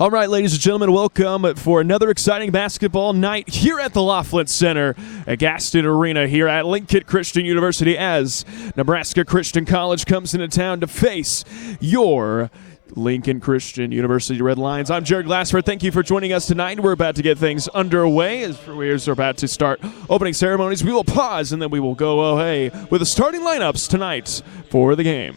All right, ladies and gentlemen, welcome for another exciting basketball night here at the Laughlin Center at Gaston Arena here at Lincoln Christian University as Nebraska Christian College comes into town to face your Lincoln Christian University Red Lions. I'm Jared Glassford. Thank you for joining us tonight. We're about to get things underway as we're about to start opening ceremonies. We will pause and then we will go away with the starting lineups tonight for the game.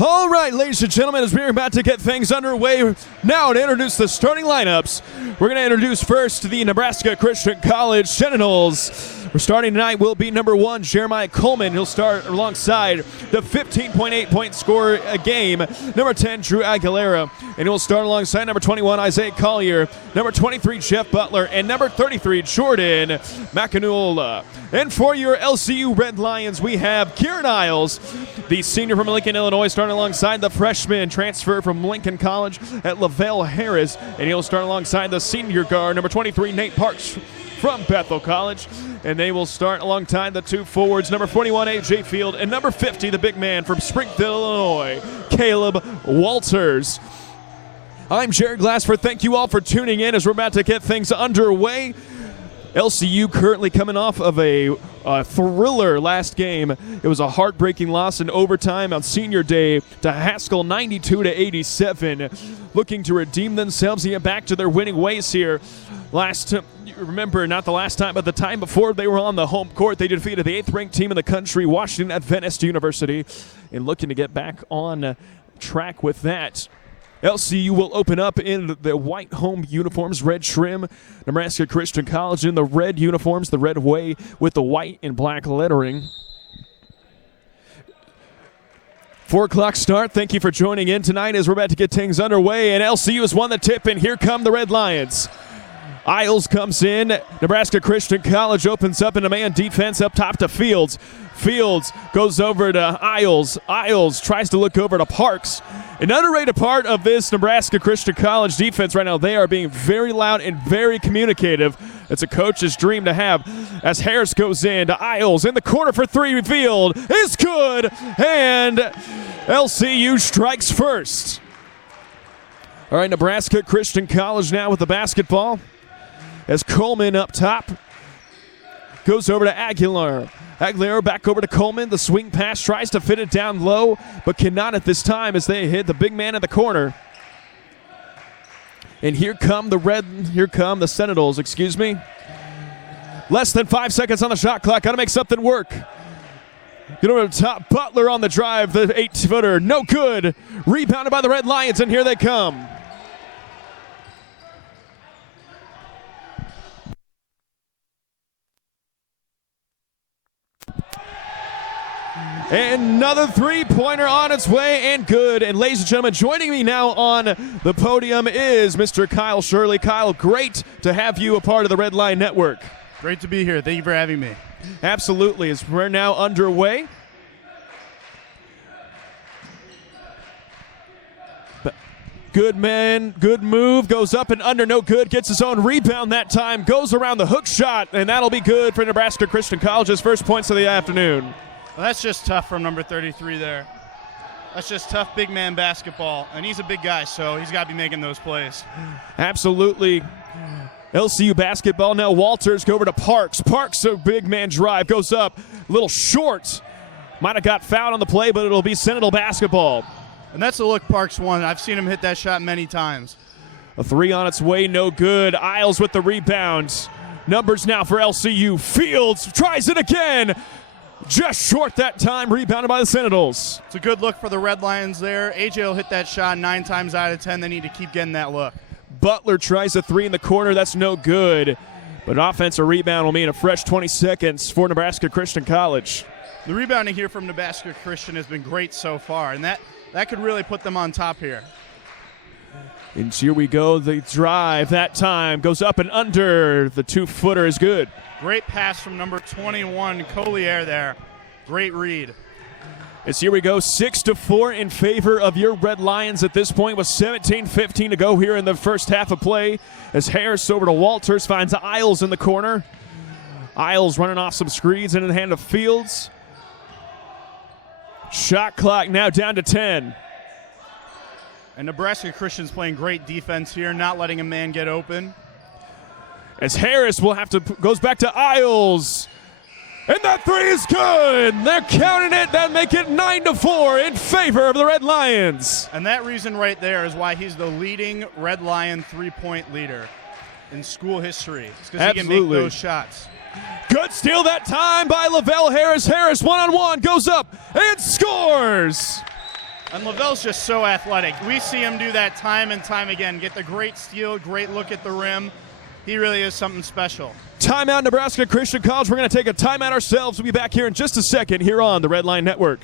All right, ladies and gentlemen, as we're about to get things underway now to introduce the starting lineups, we're going to introduce first the Nebraska Christian College Sentinels. We're starting tonight will be number 1, Jeremiah Coleman. He'll start alongside the 15.8 point scorer a game, number 10, Drew Aguilera. And he'll start alongside number 21, Isaiah Collier, number 23, Jeff Butler, and number 33, Jordan McAnuola. And for your LCU Red Lions, we have Kieran Isles, the senior from Lincoln, Illinois, starting alongside the freshman transfer from Lincoln College at Lavelle Harris. And he'll start alongside the senior guard, number 23, Nate Parks from Bethel College. And they will start alongside the two forwards, number 41, A.J. Field, and number 50, the big man from Springfield, Illinois, Caleb Walters. I'm Jared Glassford. Thank you all for tuning in as we're about to get things underway. LCU currently coming off of a thriller last game. It was a heartbreaking loss in overtime on senior day to Haskell, 92-87. Looking to redeem themselves and get back to their winning ways here. Remember, not the last time, but the time before they were on the home court, they defeated the 8th-ranked team in the country, Washington Adventist University, and looking to get back on track with that. LCU will open up in the white home uniforms, red trim. Nebraska Christian College in the red uniforms, the red way with the white and black lettering. 4 o'clock start. Thank you for joining in tonight as we're about to get things underway. And LCU has won the tip, and here come the Red Lions. Isles comes in. Nebraska Christian College opens up in a man defense up top to Fields. Fields goes over to Isles. Isles tries to look over to Parks. An underrated part of this Nebraska Christian College defense right now, they are being very loud and very communicative. It's a coach's dream to have as Harris goes in to Isles in the corner for three. Field is good, and LCU strikes first. All right, Nebraska Christian College now with the basketball as Coleman up top goes over to Aguilar. Aguilar back over to Coleman. The swing pass tries to fit it down low, but cannot at this time as they hit the big man in the corner. And here come the Sentinels, excuse me. Less than 5 seconds on the shot clock. Got to make something work. Get over to the top. Butler on the drive, the 8-footer. No good. Rebounded by the Red Lions, and here they come. Another three-pointer on its way, and good. And ladies and gentlemen, joining me now on the podium is Mr. Kyle Shirley. Kyle, great to have you a part of the Red Line Network. Great to be here. Thank you for having me. Absolutely. As we're now underway. Good man, good move, goes up and under, no good, gets his own rebound that time, goes around the hook shot, and that'll be good for Nebraska Christian College's first points of the afternoon. Well, that's just tough from number 33 there. That's just tough big man basketball, and he's a big guy, so he's got to be making those plays. Absolutely. LCU basketball now. Walters go over to Parks. Parks, a big man drive, goes up, a little short. Might have got fouled on the play, but it'll be Sentinel basketball. And that's the look Parks won. I've seen him hit that shot many times. A three on its way, no good. Isles with the rebound. Numbers now for LCU. Fields tries it again. Just short that time, rebounded by the Sentinels. It's a good look for the Red Lions there. AJ will hit that shot 9 times out of 10. They need to keep getting that look. Butler tries a three in the corner. That's no good. But an offensive rebound will mean a fresh 20 seconds for Nebraska Christian College. The rebounding here from Nebraska Christian has been great so far, and that could really put them on top here. And here we go. The drive that time goes up and under. The 2-footer is good. Great pass from number 21, Collier there. Great read. As here we go, 6-4 in favor of your Red Lions at this point with 17:15 to go here in the first half of play. As Harris over to Walters finds Isles in the corner. Isles running off some screens into the hand of Fields. Shot clock now down to 10. And Nebraska Christian's playing great defense here, not letting a man get open. As Harris will have to goes back to Isles. And that three is good. They're counting it. That make it 9-4 in favor of the Red Lions. And that reason right there is why he's the leading Red Lion three-point leader in school history. It's because he can make those shots. Good steal that time by Lavelle Harris. Harris one-on-one goes up and scores. And Lavelle's just so athletic. We see him do that time and time again. Get the great steal, great look at the rim. He really is something special. Timeout, Nebraska Christian College. We're going to take a timeout ourselves. We'll be back here in just a second here on the Red Line Network.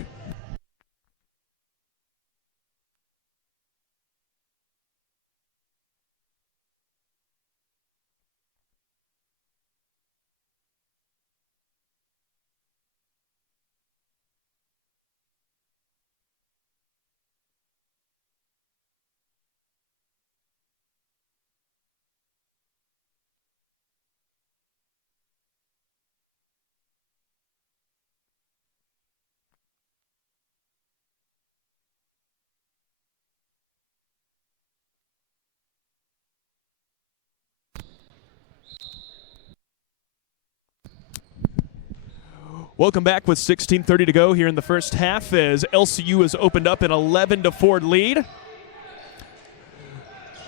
Welcome back with 16:30 to go here in the first half as LCU has opened up an 11-4 lead.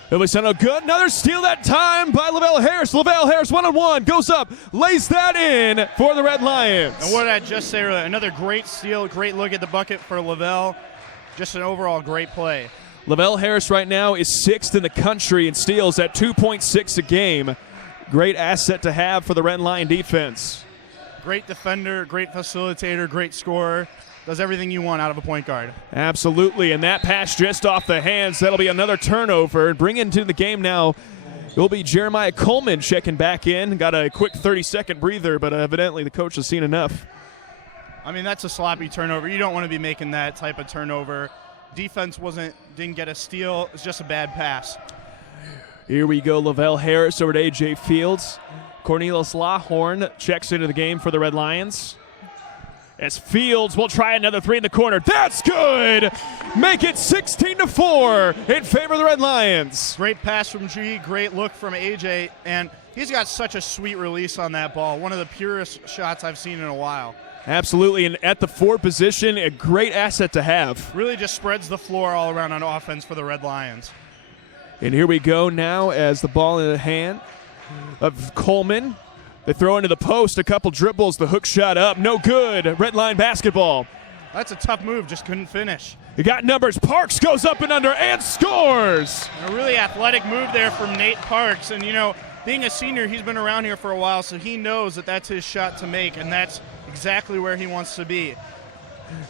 It'll be sent good. Another steal that time by Lavelle Harris. Lavelle Harris one-on-one goes up, lays that in for the Red Lions. And what did I just say earlier? Another great steal, great look at the bucket for Lavelle. Just an overall great play. Lavelle Harris right now is 6th in the country in steals at 2.6 a game. Great asset to have for the Red Lion defense. Great defender, great facilitator, great scorer. does everything you want out of a point guard. Absolutely, and that pass just off the hands. That'll be another turnover. Bring into the game now. It'll be Jeremiah Coleman checking back in. Got a quick 30-second breather, but evidently the coach has seen enough. I mean, that's a sloppy turnover. You don't want to be making that type of turnover. Defense didn't get a steal. It's just a bad pass. Here we go. Lavelle Harris over to A.J. Fields. Cornelius Lawhorn checks into the game for the Red Lions. As Fields will try another three in the corner. That's good! Make it 16-4 in favor of the Red Lions. Great pass from G, great look from AJ, and he's got such a sweet release on that ball. One of the purest shots I've seen in a while. Absolutely, and at the 4 position, a great asset to have. Really just spreads the floor all around on offense for the Red Lions. And here we go now as the ball in the hand of Coleman. They throw into the post, a couple dribbles, the hook shot up, no good. Red Line basketball. That's a tough move, just couldn't finish. You got numbers. Parks goes up and under and scores. A really athletic move there from Nate Parks. And, you know, being a senior, he's been around here for a while, so he knows that that's his shot to make, and that's exactly where he wants to be.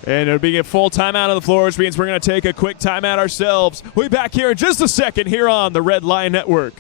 And it'll be a full timeout on the floor, which means we're going to take a quick timeout ourselves. We'll be back here in just a second here on the Red Lion Network.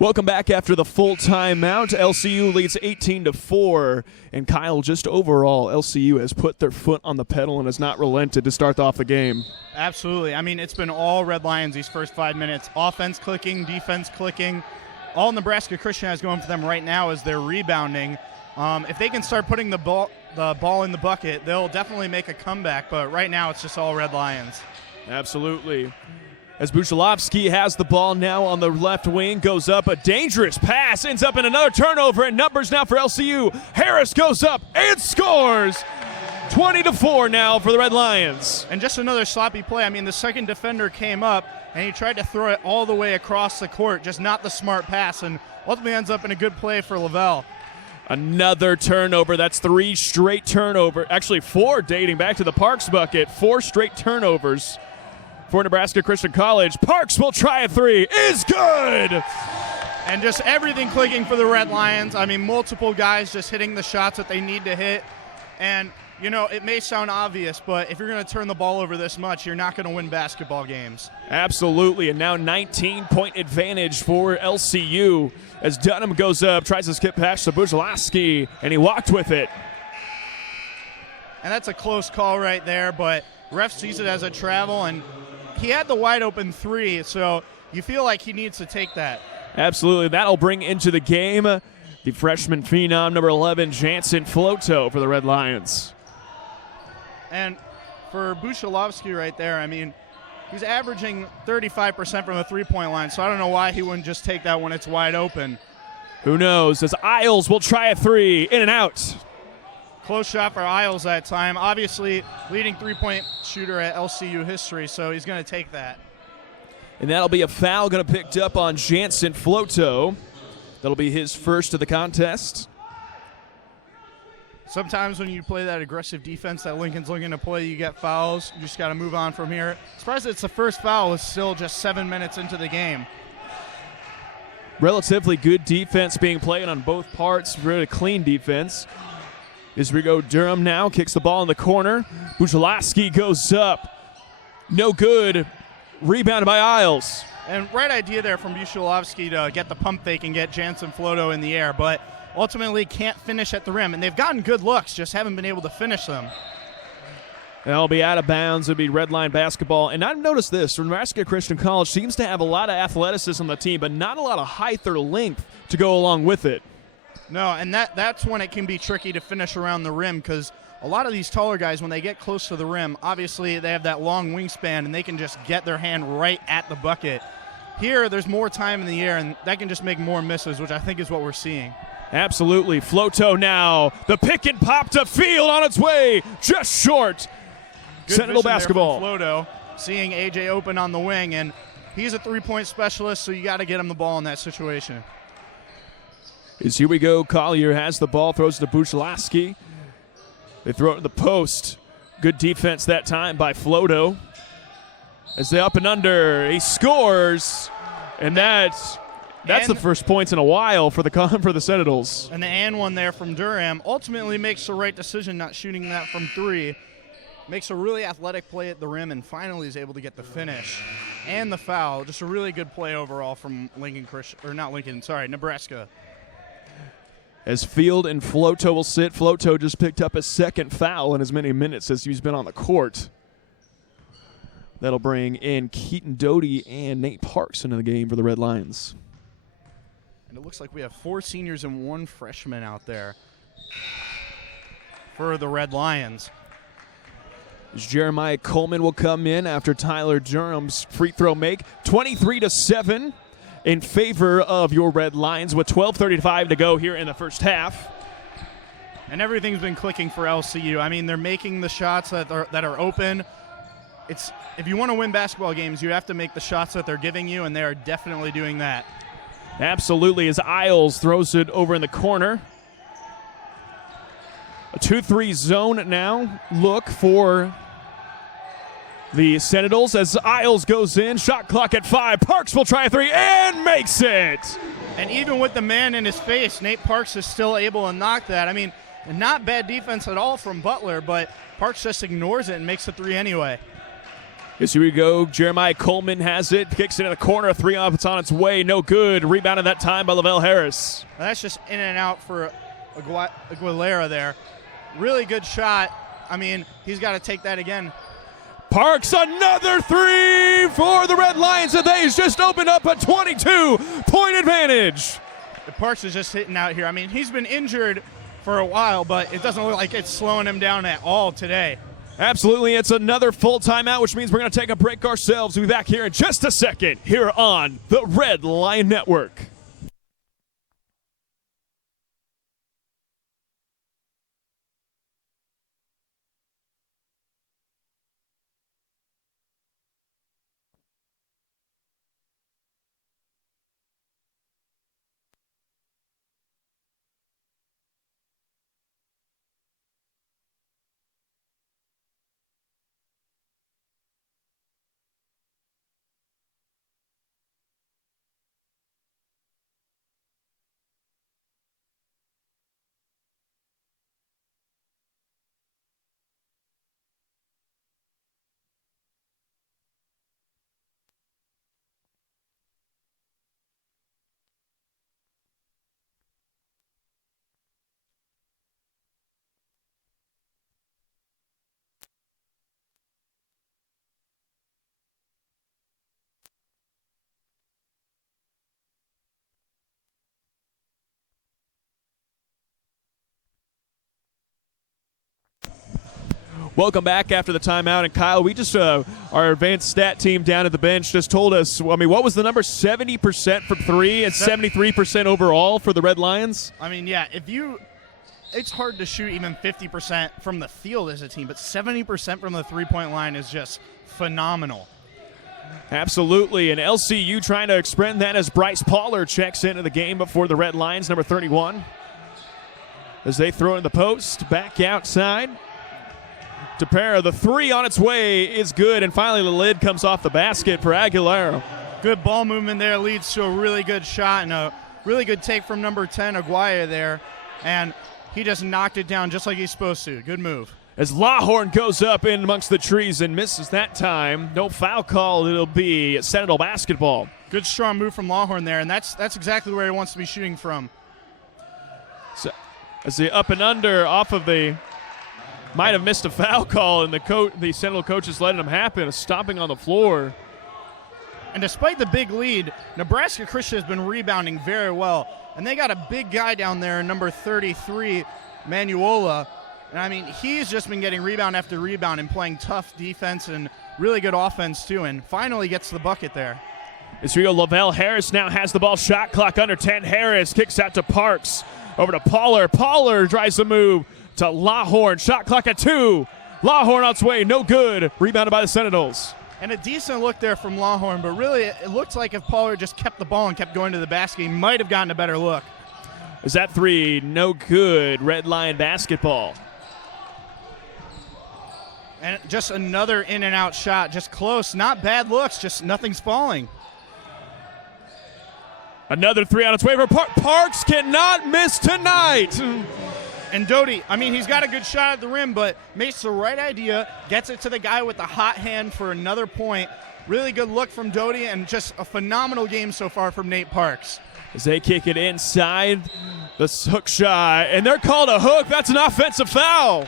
Welcome back after the full timeout. LCU leads 18-4, and Kyle, just overall, LCU has put their foot on the pedal and has not relented to start off the game. Absolutely. I mean, it's been all Red Lions these first 5 minutes. Offense clicking, defense clicking. All Nebraska Christian has going for them right now is they're rebounding. If they can start putting the ball in the bucket, they'll definitely make a comeback, but right now it's just all Red Lions. Absolutely. As Buchalovsky has the ball now on the left wing, goes up, a dangerous pass, ends up in another turnover, and numbers now for LCU. Harris goes up and scores. 20-4 now for the Red Lions. And just another sloppy play. I mean, the second defender came up, and he tried to throw it all the way across the court, just not the smart pass, and ultimately ends up in a good play for Lavelle. Another turnover. That's 3 straight turnovers. Actually, 4 dating back to the Parks bucket. 4 straight turnovers for Nebraska Christian College. Parks will try a 3. Is good! And just everything clicking for the Red Lions. I mean, multiple guys just hitting the shots that they need to hit. And, you know, it may sound obvious, but if you're going to turn the ball over this much, you're not going to win basketball games. Absolutely. And now 19-point advantage for LCU as Dunham goes up, tries to skip past to Buchalovsky, and he walked with it. And that's a close call right there, but ref sees it as a travel, and he had the wide open 3, so you feel like he needs to take that. Absolutely. That'll bring into the game the freshman phenom, number 11, Jansen Floto for the Red Lions. And for Buchalovsky right there, I mean, he's averaging 35% from the three-point line, so I don't know why he wouldn't just take that when it's wide open. Who knows? As Isles will try a 3, in and out. Close shot for Isles that time. Obviously, leading three-point shooter at LCU history, so he's going to take that. And that'll be a foul going to picked up on Jansen Floto. That'll be his first of the contest. Sometimes when you play that aggressive defense that Lincoln's looking to play, you get fouls. You just got to move on from here. Surprised it's the first foul. It's still just 7 minutes into the game. Relatively good defense being played on both parts. Really clean defense. As we go, Durham now kicks the ball in the corner. Buchalovsky goes up. No good. Rebounded by Isles. And right idea there from Bushilovsky to get the pump fake and get Jansen Floto in the air, but ultimately can't finish at the rim. And they've gotten good looks, just haven't been able to finish them. They'll be out of bounds. It'll be red line basketball. And I've noticed this. Nebraska Christian College seems to have a lot of athleticism on the team, but not a lot of height or length to go along with it. No, and that's when it can be tricky to finish around the rim, because a lot of these taller guys, when they get close to the rim, obviously they have that long wingspan and they can just get their hand right at the bucket. Here, there's more time in the air, and that can just make more misses, which I think is what we're seeing. Absolutely. Floto now. The pick and pop to field on its way. Just short. Good Sentinel vision basketball. there from Floto, seeing AJ open on the wing, and he's a three-point specialist, so you got to get him the ball in that situation. As here we go. Collier has the ball, throws it to Bushilovsky. They throw it to the post. Good defense that time by Floto. As they up and under, he scores, and that's the first points in a while for the Sentinels. And the and one there from Durham ultimately makes the right decision, not shooting that from three. Makes a really athletic play at the rim, and finally is able to get the finish and the foul. Just a really good play overall from Nebraska. As Field and Floto will sit. Floto just picked up his second foul in as many minutes as he's been on the court. That'll bring in Keaton Doty and Nate Parks into the game for the Red Lions. And it looks like we have 4 seniors and 1 freshman out there for the Red Lions. As Jeremiah Coleman will come in after Tyler Durham's free throw make. 23-7 in favor of your Red Lions with 12:35 to go here in the first half. And everything's been clicking for LCU. I mean, they're making the shots that are open. If you want to win basketball games, you have to make the shots that they're giving you, and they are definitely doing that. Absolutely, as Isles throws it over in the corner. A 2-3 zone now. Look for the Sentinels as Isles goes in. Shot clock at 5. Parks will try a 3 and makes it. And even with the man in his face, Nate Parks is still able to knock that. I mean, not bad defense at all from Butler, but Parks just ignores it and makes the 3 anyway. Yes, here we go. Jeremiah Coleman has it. Kicks it in the corner. 3 off. It's on its way. No good. Rebounded that time by Lavelle Harris. That's just in and out for Aguilera there. Really good shot. I mean, he's got to take that again. Parks, another 3 for the Red Lions. And they just opened up a 22-point advantage. Parks is just hitting out here. I mean, he's been injured for a while, but it doesn't look like it's slowing him down at all today. Absolutely. It's another full timeout, which means we're going to take a break ourselves. We'll be back here in just a second here on the Red Lion Network. Welcome back after the timeout. And Kyle, we just, our advanced stat team down at the bench just told us, I mean, what was the number? 70% from 3 and 73% overall for the Red Lions? I mean, yeah, it's hard to shoot even 50% from the field as a team, but 70% from the three-point line is just phenomenal. Absolutely, and LCU trying to expand that as Bryce Pollard checks into the game before the Red Lions, number 31. As they throw in the post, back outside. Tapera, the 3 on its way is good, and finally the lid comes off the basket for Aguilera. Good ball movement there leads to a really good shot and a really good take from number 10, Aguirre there, and he just knocked it down just like he's supposed to. Good move. as Lawhorn goes up in amongst the trees and misses that time. No foul call. It'll be Sentinel basketball. Good strong move from Lawhorn there, and that's exactly where he wants to be shooting from. So, as the up and under off of the, might have missed a foul call, and the Sentinel coach is letting him happen, a stomping on the floor. And despite the big lead, Nebraska Christian has been rebounding very well, and they got a big guy down there, number 33, Manuola. And I mean, he's just been getting rebound after rebound and playing tough defense and really good offense too, and finally gets the bucket there. As we go, Lavelle Harris now has the ball. Shot clock under 10. Harris kicks out to Parks. Over to Pollard. Pollard tries to move to Lawhorn. Shot clock at 2. Lawhorn on its way. No good. Rebounded by the Sentinels. And a decent look there from Lawhorn, but really it looks like if Pollard just kept the ball and kept going to the basket, he might have gotten a better look. Is that 3? No good. Red Lion basketball. And just another in and out shot, just close. Not bad looks, just nothing's falling. Another 3 on its way for Parks. Cannot miss tonight. And Doty, I mean, he's got a good shot at the rim, but makes the right idea, gets it to the guy with the hot hand for another point. Really good look from Doty, and just a phenomenal game so far from Nate Parks. As they kick it inside, the hook shot, and they're called a hook. That's an offensive foul.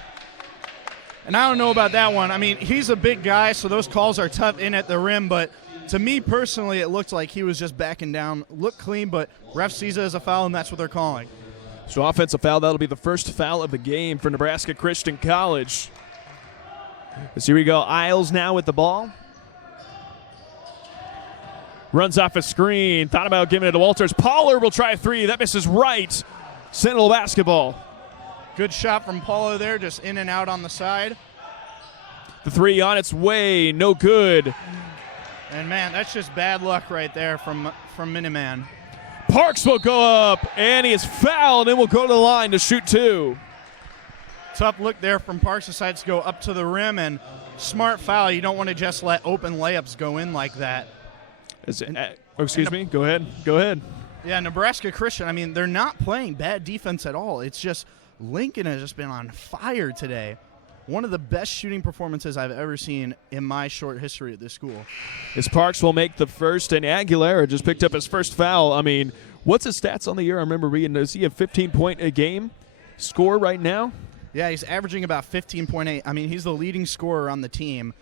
And I don't know about that one. I mean, he's a big guy, so those calls are tough in at the rim, but to me personally, it looked like he was just backing down. Looked clean, but ref sees it as a foul, and that's what they're calling. So offensive foul, that'll be the first foul of the game for Nebraska Christian College. As here we go, Isles now with the ball. Runs off a screen, thought about giving it to Walters. Pollard will try a 3, that misses right. Sentinel basketball. Good shot from Paulo there, just in and out on the side. The 3 on its way, no good. And man, that's just bad luck right there from Miniman. Parks will go up, and he is fouled and will go to the line to shoot 2. Tough look there from Parks, decides to go up to the rim, and smart foul. You don't want to just let open layups go in like that. Excuse me, go ahead. Yeah, Nebraska Christian, I mean, they're not playing bad defense at all. It's just Lincoln has just been on fire today. One of the best shooting performances I've ever seen in my short history at this school. As Parks will make the first, and Aguilera just picked up his first foul. I mean, what's his stats on the year? I remember reading, is he a 15-point a game score right now? Yeah, he's averaging about 15.8. I mean, he's the leading scorer on the team.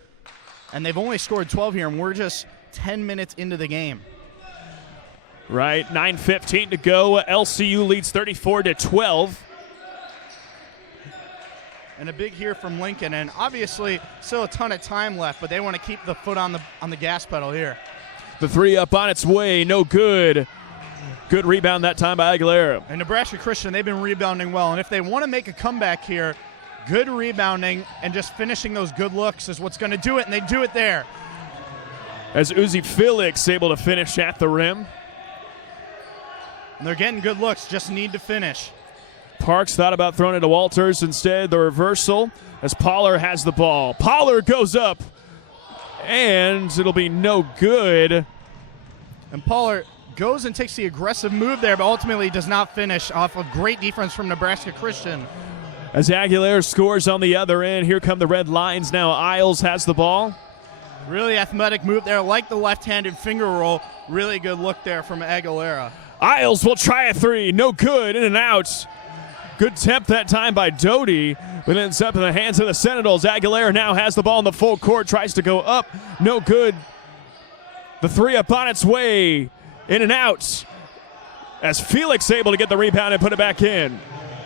And they've only scored 12 here, and we're just 10 minutes into the game. Right, 9:15 to go. LCU leads 34-12. And a big here from Lincoln, and obviously still a ton of time left, but they want to keep the foot on the gas pedal here. The 3 up on its way, no good. Good rebound that time by Aguilera. And Nebraska Christian, they've been rebounding well, and if they want to make a comeback here, good rebounding and just finishing those good looks is what's going to do it, and they do it there. As Uzi Felix able to finish at the rim. And they're getting good looks, just need to finish. Parks thought about throwing it to Walters. Instead, the reversal as Pollard has the ball. Pollard goes up, and it'll be no good. And Pollard goes and takes the aggressive move there, but ultimately does not finish off of great defense from Nebraska Christian. As Aguilera scores on the other end, here come the Red Lions now. Isles has the ball. Really athletic move there, like the left-handed finger roll. Really good look there from Aguilera. Isles will try a 3, no good, in and out. Good attempt that time by Doty, but ends up in the hands of the Sentinels. Aguilera now has the ball in the full court, tries to go up, no good. The 3 up on its way, in and out, as Felix able to get the rebound and put it back in.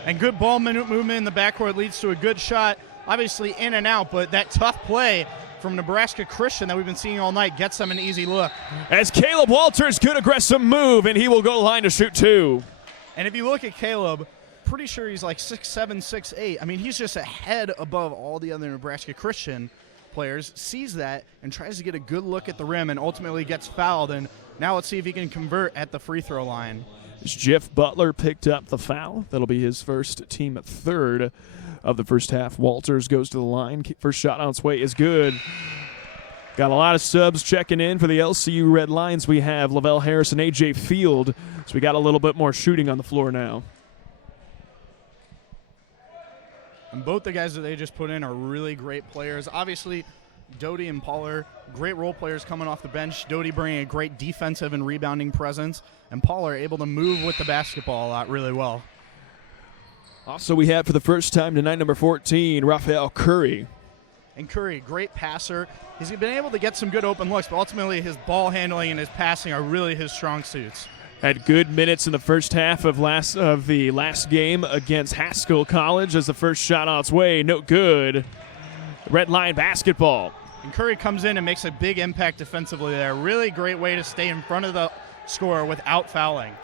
And good ball movement in the backcourt leads to a good shot, obviously in and out, but that tough play from Nebraska Christian that we've been seeing all night gets them an easy look. As Caleb Walters, good aggressive move, and he will go to the line to shoot 2. And if you look at Caleb, pretty sure he's like 6'7", 6'8". I mean, he's just a head above all the other Nebraska Christian players, sees that, and tries to get a good look at the rim and ultimately gets fouled. And now let's see if he can convert at the free throw line. As Jeff Butler picked up the foul. That'll be his first, team third of the first half. Walters goes to the line. First shot on its way is good. Got a lot of subs checking in for the LCU Red Lions. We have Lavelle Harris and A.J. Field. So we got a little bit more shooting on the floor now. And both the guys that they just put in are really great players. Obviously, Doty and Pollard, great role players coming off the bench. Doty bringing a great defensive and rebounding presence, and Pollard able to move with the basketball a lot really well. Also, we have for the first time tonight, number 14, Raphael Curry. And Curry, great passer. He's been able to get some good open looks, but ultimately his ball handling and his passing are really his strong suits. Had good minutes in the first half of the last game against Haskell College as the first shot on its way. No good. Red line basketball. And Curry comes in and makes a big impact defensively there. Really great way to stay in front of the scorer without fouling.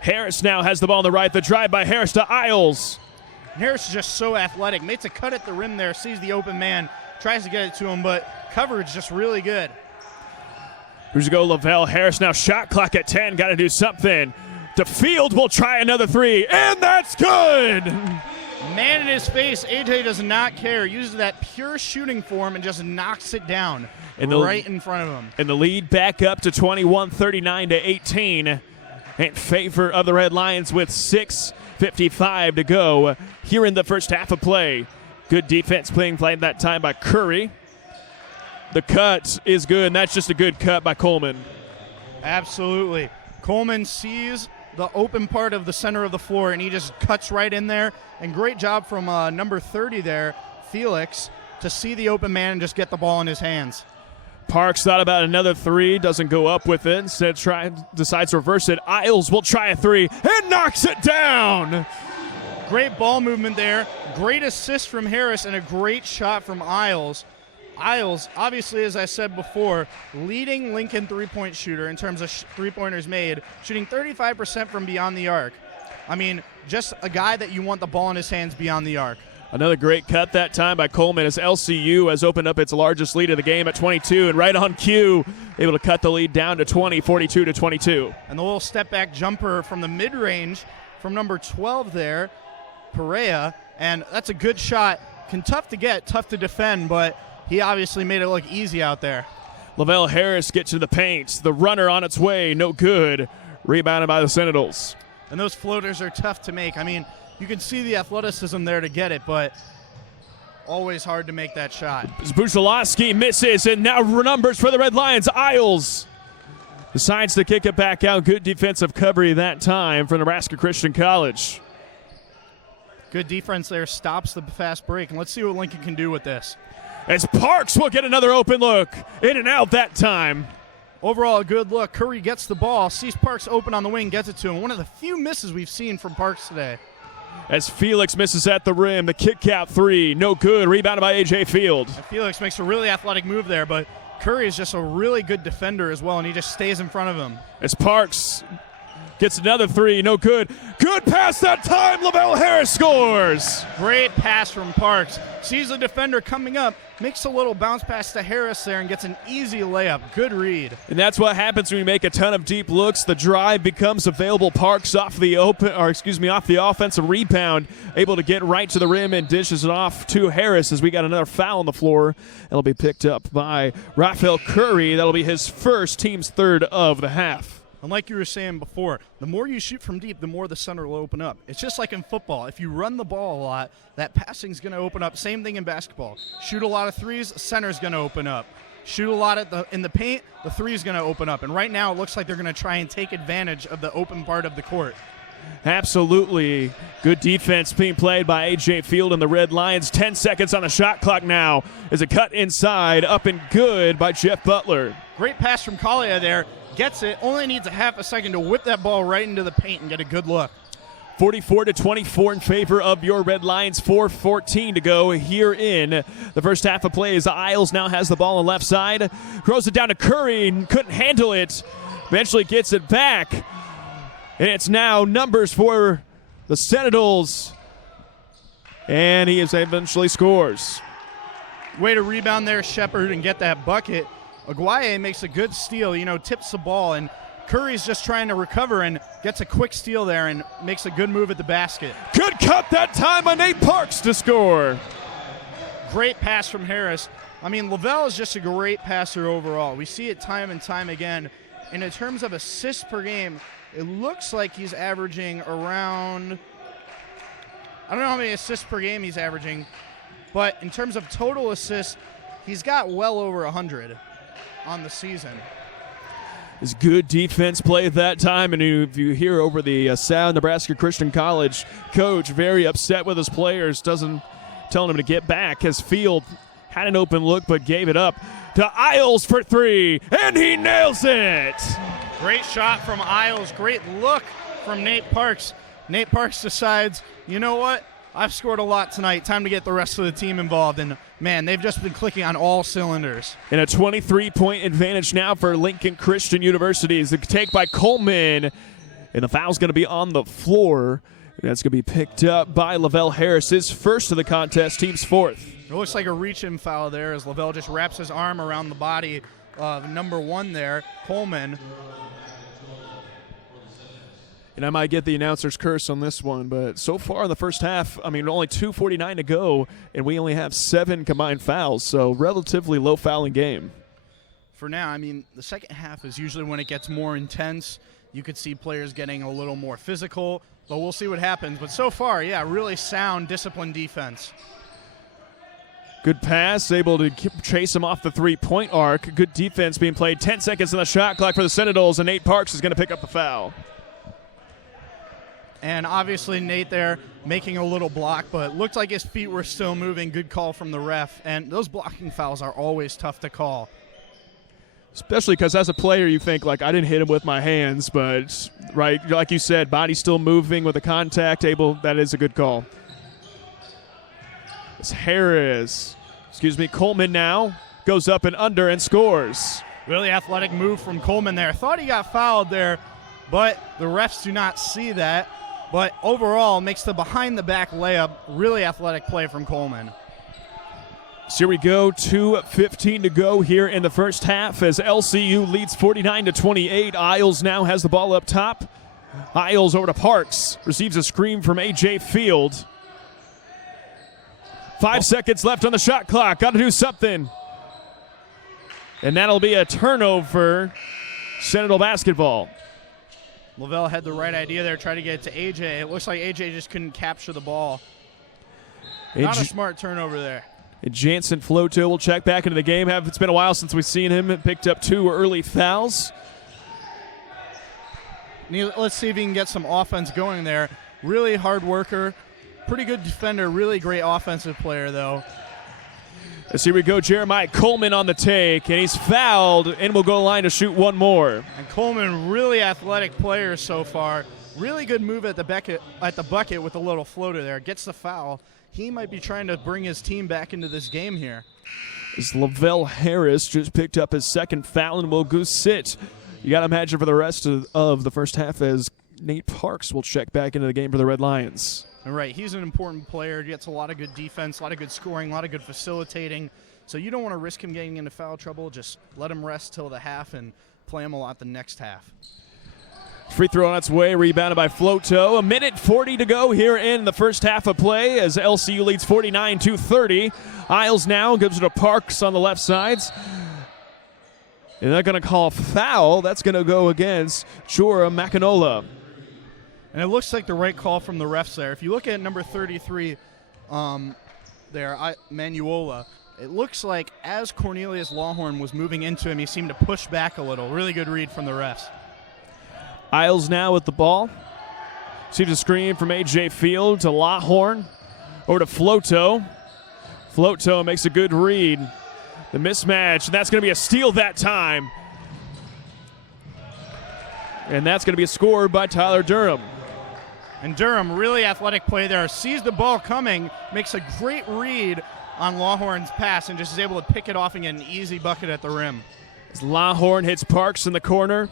Harris now has the ball on the right. The drive by Harris to Isles. Harris is just so athletic. Makes a cut at the rim there, sees the open man, tries to get it to him, but coverage just really good. Here's go Lavelle Harris now. Shot clock at 10. Got to do something. DeField will try another three, and that's good. Man in his face. AJ does not care. Uses that pure shooting form and just knocks it down right in front of him. And the lead back up to 21, 39 to 18 in favor of the Red Lions with 6:55 to go here in the first half of play. Good defense played that time by Curry. The cut is good, and that's just a good cut by Coleman. Absolutely. Coleman sees the open part of the center of the floor, and he just cuts right in there. And great job from number 30 there, Felix, to see the open man and just get the ball in his hands. Parks thought about another three, doesn't go up with it. Instead, decides to reverse it. Isles will try a three and knocks it down. Great ball movement there. Great assist from Harris and a great shot from Isles. Isles, obviously, as I said before, leading Lincoln three-point shooter in terms of three-pointers made, shooting 35% from beyond the arc. I mean, just a guy that you want the ball in his hands beyond the arc. Another great cut that time by Coleman as LCU has opened up its largest lead of the game at 22, and right on cue, able to cut the lead down to 20, 42 to 22. And the little step-back jumper from the mid-range from number 12 there, Perea, and that's a good shot. Tough to get, tough to defend, but he obviously made it look easy out there. Lavelle Harris gets to the paint. The runner on its way, no good. Rebounded by the Sentinels. And those floaters are tough to make. I mean, you can see the athleticism there to get it, but always hard to make that shot. Buzalowski misses, and now numbers for the Red Lions. Isles decides to kick it back out. Good defensive coverage that time for Nebraska Christian College. Good defense there, stops the fast break, and let's see what Lincoln can do with this. As Parks will get another open look. In and out that time. Overall, a good look. Curry gets the ball, sees Parks open on the wing, gets it to him. One of the few misses we've seen from Parks today. As Felix misses at the rim, the kick out three, no good. Rebounded by A.J. Field. And Felix makes a really athletic move there, but Curry is just a really good defender as well, and he just stays in front of him. As Parks gets another three, no good. Good pass that time. Lavelle Harris scores. Great pass from Parks. Sees the defender coming up, makes a little bounce pass to Harris there and gets an easy layup. Good read. And that's what happens when you make a ton of deep looks. The drive becomes available. Parks off the offensive rebound, able to get right to the rim and dishes it off to Harris as we got another foul on the floor. It'll be picked up by Raphael Curry. That'll be his first, team's third of the half. And like you were saying before, the more you shoot from deep, the more the center will open up. It's just like in football. If you run the ball a lot, that passing's going to open up. Same thing in basketball. Shoot a lot of threes, center's going to open up. Shoot a lot in the paint, the three's going to open up. And right now it looks like they're going to try and take advantage of the open part of the court. Absolutely. Good defense being played by A.J. Field and the Red Lions. 10 seconds on the shot clock now as a cut inside, up and good by Jeff Butler. Great pass from Collier there. Gets it, only needs a half a second to whip that ball right into the paint and get a good look. 44 to 24 in favor of your Red Lions. 4:14 to go here in the first half of play as Isles now has the ball on the left side. Throws it down to Curry and couldn't handle it. Eventually gets it back. And it's now numbers for the Sentinels. And he eventually scores. Way to rebound there, Shepard, and get that bucket. Aguaye makes a good steal, tips the ball, and Curry's just trying to recover and gets a quick steal there and makes a good move at the basket. Good cut that time by Nate Parks to score. Great pass from Harris. I mean, Lavelle is just a great passer overall. We see it time and time again. And in terms of assists per game, it looks like he's averaging around, I don't know how many assists per game he's averaging, but in terms of total assists, he's got well over 100 on the season. It's good defense play at that time, and if you hear over the sound, Nebraska Christian College coach very upset with his players, telling him to get back as Field had an open look but gave it up to Isles for 3, and he nails it! Great shot from Isles, great look from Nate Parks. Nate Parks decides, you know what? I've scored a lot tonight. Time to get the rest of the team involved. And, man, they've just been clicking on all cylinders. And a 23-point advantage now for Lincoln Christian University. It's a take by Coleman. And the foul's going to be on the floor. That's going to be picked up by Lavelle Harris. His first of the contest, team's fourth. It looks like a reach-in foul there as Lavelle just wraps his arm around the body of number 1 there, Coleman. And I might get the announcer's curse on this one, but so far in the first half, only 2:49 to go, and we only have 7 combined fouls, so relatively low fouling game. For now, the second half is usually when it gets more intense. You could see players getting a little more physical, but we'll see what happens. But so far, yeah, really sound, disciplined defense. Good pass, able to chase him off the three-point arc. Good defense being played. 10 seconds on the shot clock for the Sentinels, and Nate Parks is going to pick up the foul. And obviously Nate there making a little block, but looked like his feet were still moving. Good call from the ref. And those blocking fouls are always tough to call. Especially because as a player you think, I didn't hit him with my hands, but, right, like you said, body still moving with the contact, that is a good call. It's Coleman now goes up and under and scores. Really athletic move from Coleman there. Thought he got fouled there, but the refs do not see that. But overall, makes the behind-the-back layup. Really athletic play from Coleman. So here we go, 2:15 to go here in the first half as LCU leads 49-28. Isles now has the ball up top. Isles over to Parks, receives a screen from A.J. Field. 5 seconds left on the shot clock. Got to do something. And that'll be a turnover. Sentinel basketball. Lavelle had the right idea there, tried to get it to AJ. It looks like AJ just couldn't capture the ball. Not a smart turnover there. And Jansen Floto will check back into the game. It's been a while since we've seen him. Picked up 2 early fouls. Let's see if he can get some offense going there. Really hard worker. Pretty good defender. Really great offensive player, though. As here we go, Jeremiah Coleman on the take, and he's fouled and will go line to shoot one more. And Coleman, really athletic player so far. Really good move at the bucket with a little floater there. Gets the foul. He might be trying to bring his team back into this game here. As Lavelle Harris just picked up his second foul and will go sit. You got to imagine for the rest of the first half as Nate Parks will check back into the game for the Red Lions. All right, he's an important player. He gets a lot of good defense, a lot of good scoring, a lot of good facilitating. So you don't want to risk him getting into foul trouble. Just let him rest till the half and play him a lot the next half. Free throw on its way, rebounded by Floto. 1:40 to go here in the first half of play as LCU leads 49-30. Isles now gives it to Parks on the left sides. And they're going to call a foul. That's going to go against Jorah Macanola. And it looks like the right call from the refs there. If you look at number 33 Manuola, it looks like as Cornelius Lawhorn was moving into him, he seemed to push back a little. Really good read from the refs. Isles now with the ball. Receives a screen from A.J. Field to Lawhorn. Over to Floto. Floto makes a good read. The mismatch, and that's going to be a steal that time. And that's going to be a score by Tyler Durham. And Durham, really athletic play there. Sees the ball coming, makes a great read on Lawhorn's pass, and just is able to pick it off and get an easy bucket at the rim. As Lawhorn hits Parks in the corner.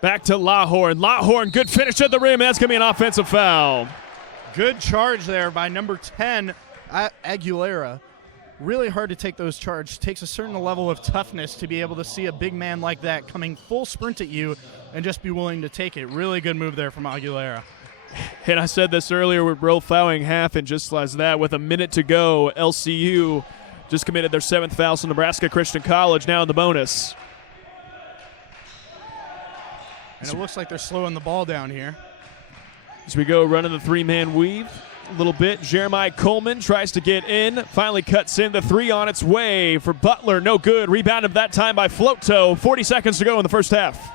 Back to Lawhorn. Lawhorn, good finish at the rim. That's going to be an offensive foul. Good charge there by number 10, Aguilera. Really hard to take those charges. Takes a certain level of toughness to be able to see a big man like that coming full sprint at you and just be willing to take it. Really good move there from Aguilera. And I said this earlier, we're both fouling half, and just as that, with a minute to go, LCU just committed their 7th foul, so Nebraska Christian College now in the bonus. And it looks like they're slowing the ball down here. As we go running the 3-man weave. a little bit. Jeremiah Coleman tries to get in, finally cuts in. The three on its way for Butler, no good. Rebounded that time by Floto. 40 seconds to go in the first half.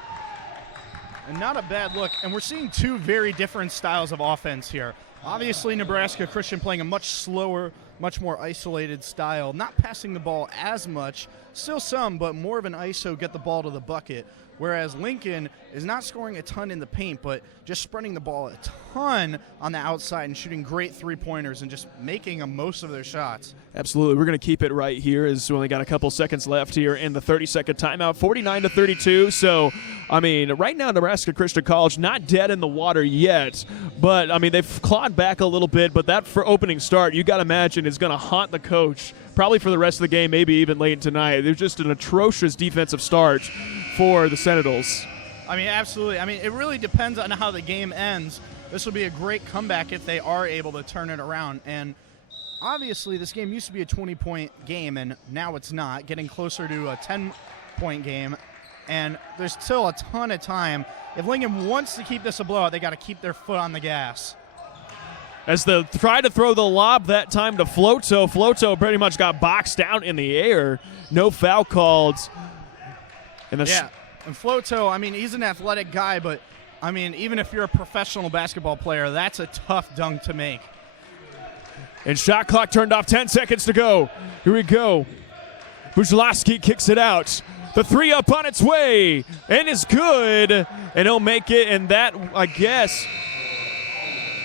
And not a bad look. And we're seeing two very different styles of offense here. Obviously, Nebraska Christian playing a much slower, much more isolated style, not passing the ball as much, still some, but more of an ISO, get the ball to the bucket. Whereas Lincoln is not scoring a ton in the paint, but just spreading the ball a ton on the outside and shooting great three-pointers and just making most of their shots. Absolutely. We're going to keep it right here as we only got a couple seconds left here in the 30-second timeout. 49-32. So, I mean, right now Nebraska Christian College not dead in the water yet, but, I mean, they've clawed back a little bit, but that for opening start, you got to imagine is going to haunt the coach probably for the rest of the game, maybe even late tonight. There's just an atrocious defensive start for the Sentinels. I mean, absolutely. I mean, it really depends on how the game ends. This will be a great comeback if they are able to turn it around. And obviously, this game used to be a 20-point game, and now it's not, getting closer to a 10-point game. And there's still a ton of time. If Lincoln wants to keep this a blowout, they got to keep their foot on the gas. As they try to throw the lob that time to Floto. Floto pretty much got boxed out in the air. No foul called. And Floto, I mean, he's an athletic guy, but, I mean, even if you're a professional basketball player, that's a tough dunk to make. And shot clock turned off, 10 seconds to go. Here we go. Bujlowski kicks it out. The three up on its way and is good. And he'll make it, and that, I guess,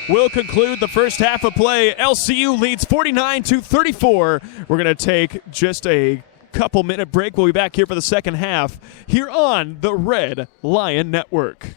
will conclude the first half of play. LCU leads 49-34. We're going to take just a couple-minute break. We'll be back here for the second half here on the Red Lion Network.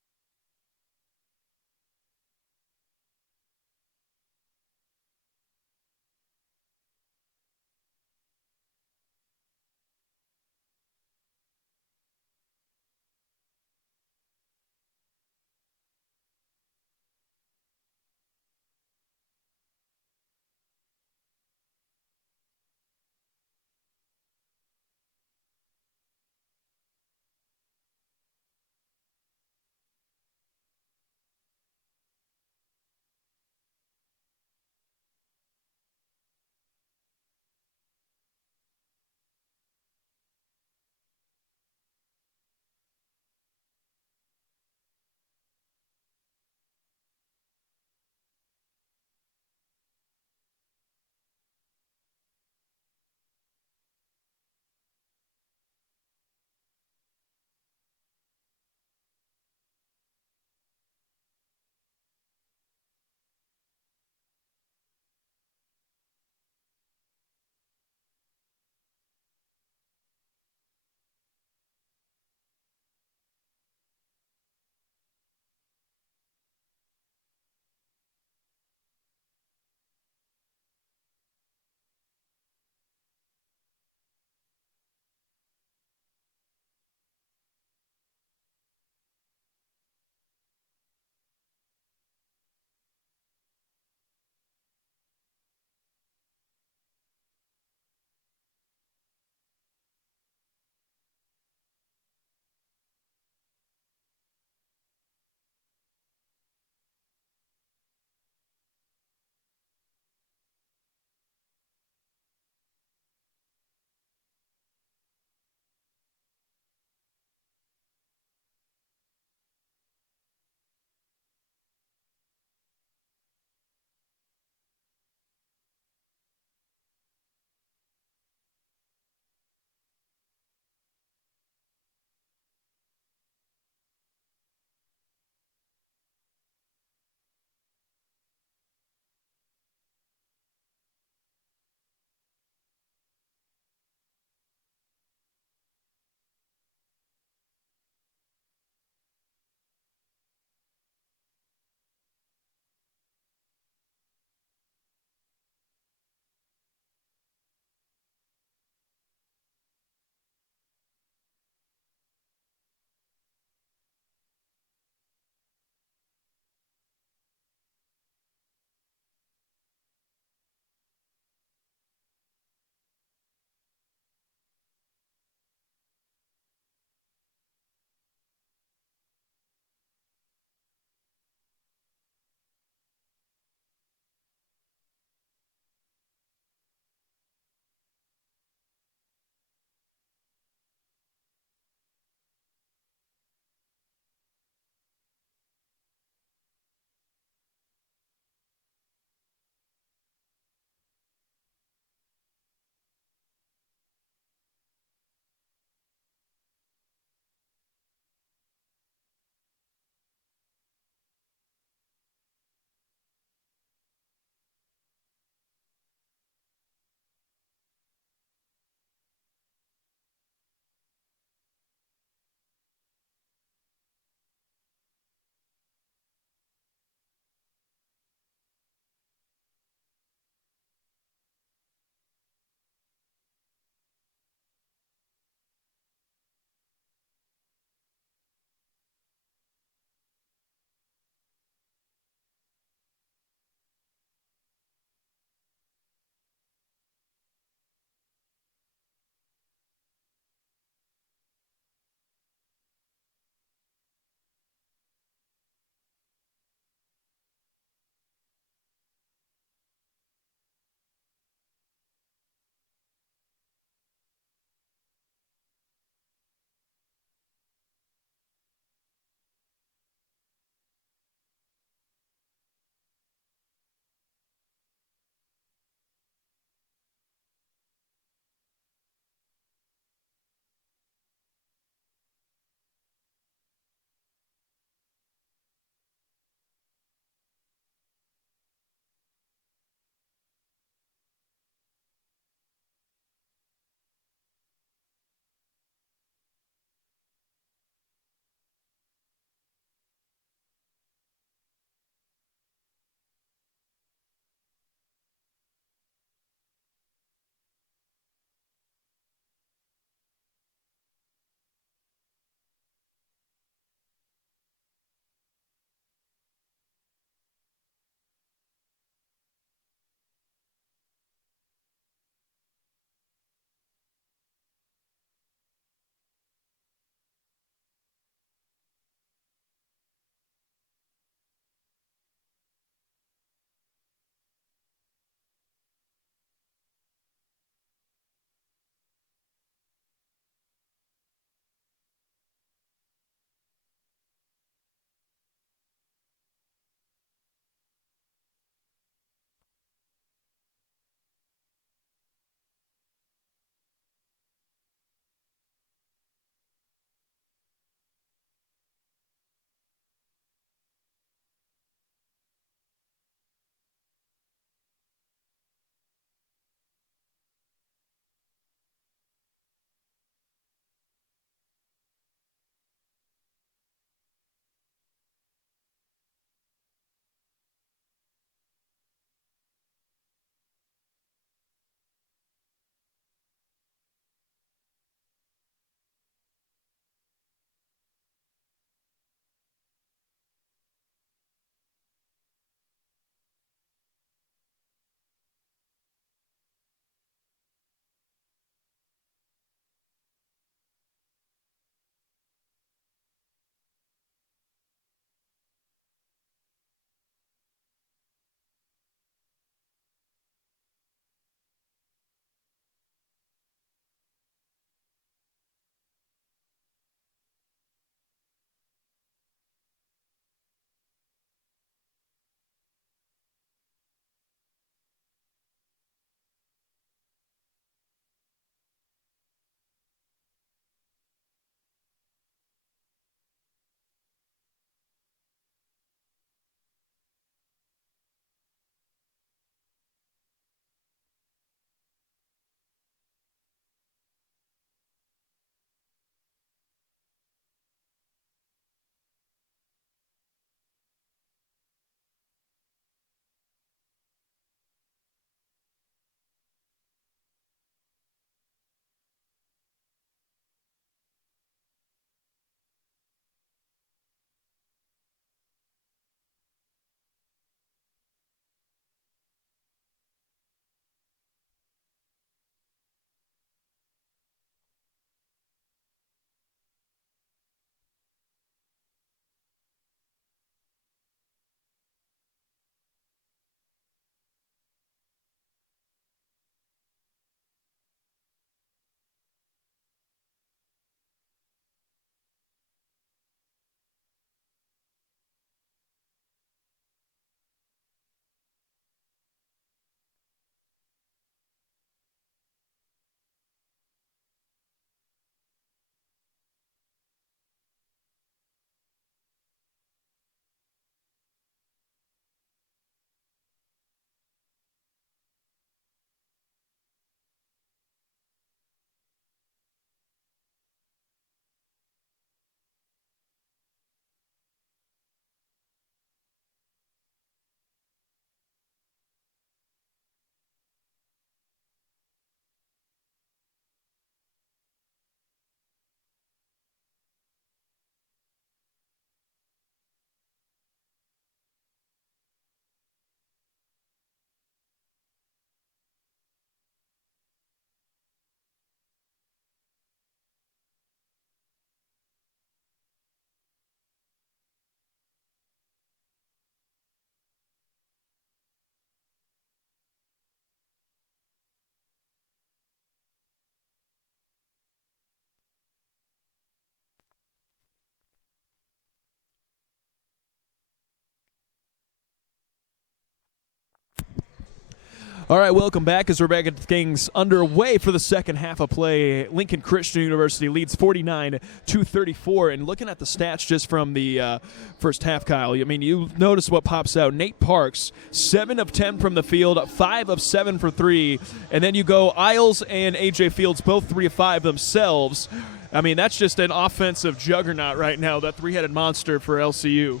All right, welcome back as we're back at things underway for the second half of play. Lincoln Christian University leads 49-34. And looking at the stats just from the first half, Kyle, I mean, you notice what pops out. Nate Parks, 7 of 10 from the field, 5 of 7 for 3. And then you go Isles and A.J. Fields, both 3 of 5 themselves. I mean, that's just an offensive juggernaut right now, that three-headed monster for LCU.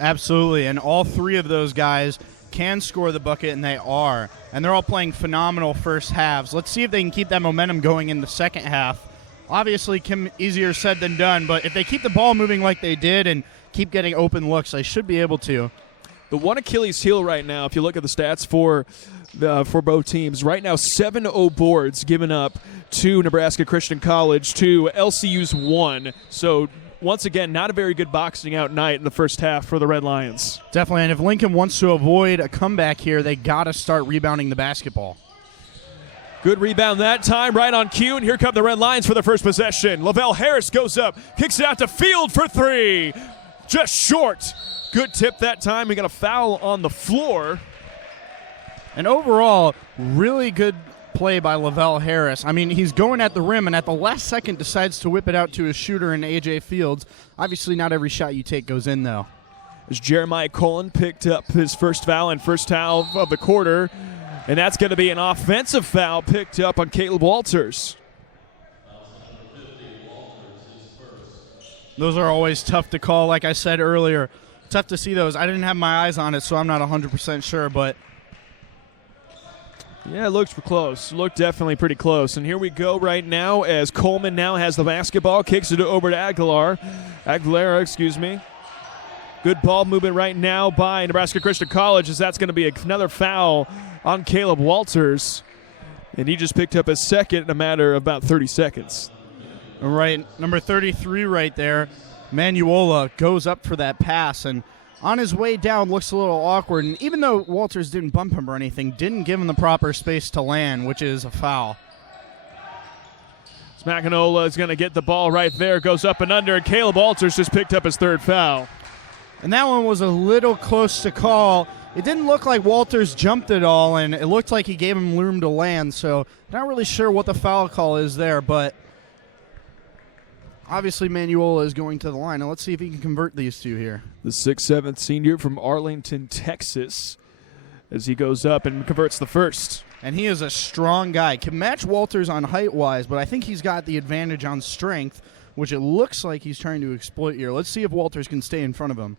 Absolutely, and all 3 of those guys can score the bucket, and they are. And they're all playing phenomenal first halves. Let's see if they can keep that momentum going in the second half. Obviously, easier said than done, but if they keep the ball moving like they did and keep getting open looks, they should be able to. The one Achilles heel right now, if you look at the stats for both teams, right now 7-0 boards given up to Nebraska Christian College to LCU's 1. So once again, not a very good boxing out night in the first half for the Red Lions. Definitely, and if Lincoln wants to avoid a comeback here, they got to start rebounding the basketball. Good rebound that time, right on cue, and here come the Red Lions for the first possession. Lavelle Harris goes up, kicks it out to Field for 3. Just short. Good tip that time. We got a foul on the floor. And overall, really good play by Lavelle Harris. I mean, he's going at the rim, and at the last second decides to whip it out to his shooter in A.J. Fields. Obviously, not every shot you take goes in, though. As Jeremiah Cullen picked up his first foul and first foul of the quarter, and that's going to be an offensive foul picked up on Caleb Walters. Those are always tough to call, like I said earlier. Tough to see those. I didn't have my eyes on it, so I'm not 100% sure, but yeah, it looks close. Looked definitely pretty close. And here we go right now as Coleman now has the basketball, kicks it over to Aguilera, excuse me. Good ball movement right now by Nebraska Christian College, as that's going to be another foul on Caleb Walters. And he just picked up his second in a matter of about 30 seconds. All right, number 33 right there, Manuola goes up for that pass, and on his way down looks a little awkward. And even though Walters didn't bump him or anything, didn't give him the proper space to land, which is a foul. Smacanola is going to get the ball right there, goes up and under, and Caleb Walters just picked up his third foul. And that one was a little close to call. It didn't look like Walters jumped at all, and it looked like he gave him room to land, so not really sure what the foul call is there, but obviously Manuola is going to the line. Now let's see if he can convert these two here. The 6'7" senior from Arlington, Texas, as he goes up and converts the first. And he is a strong guy. Can match Walters on height-wise, but I think he's got the advantage on strength, which it looks like he's trying to exploit here. Let's see if Walters can stay in front of him.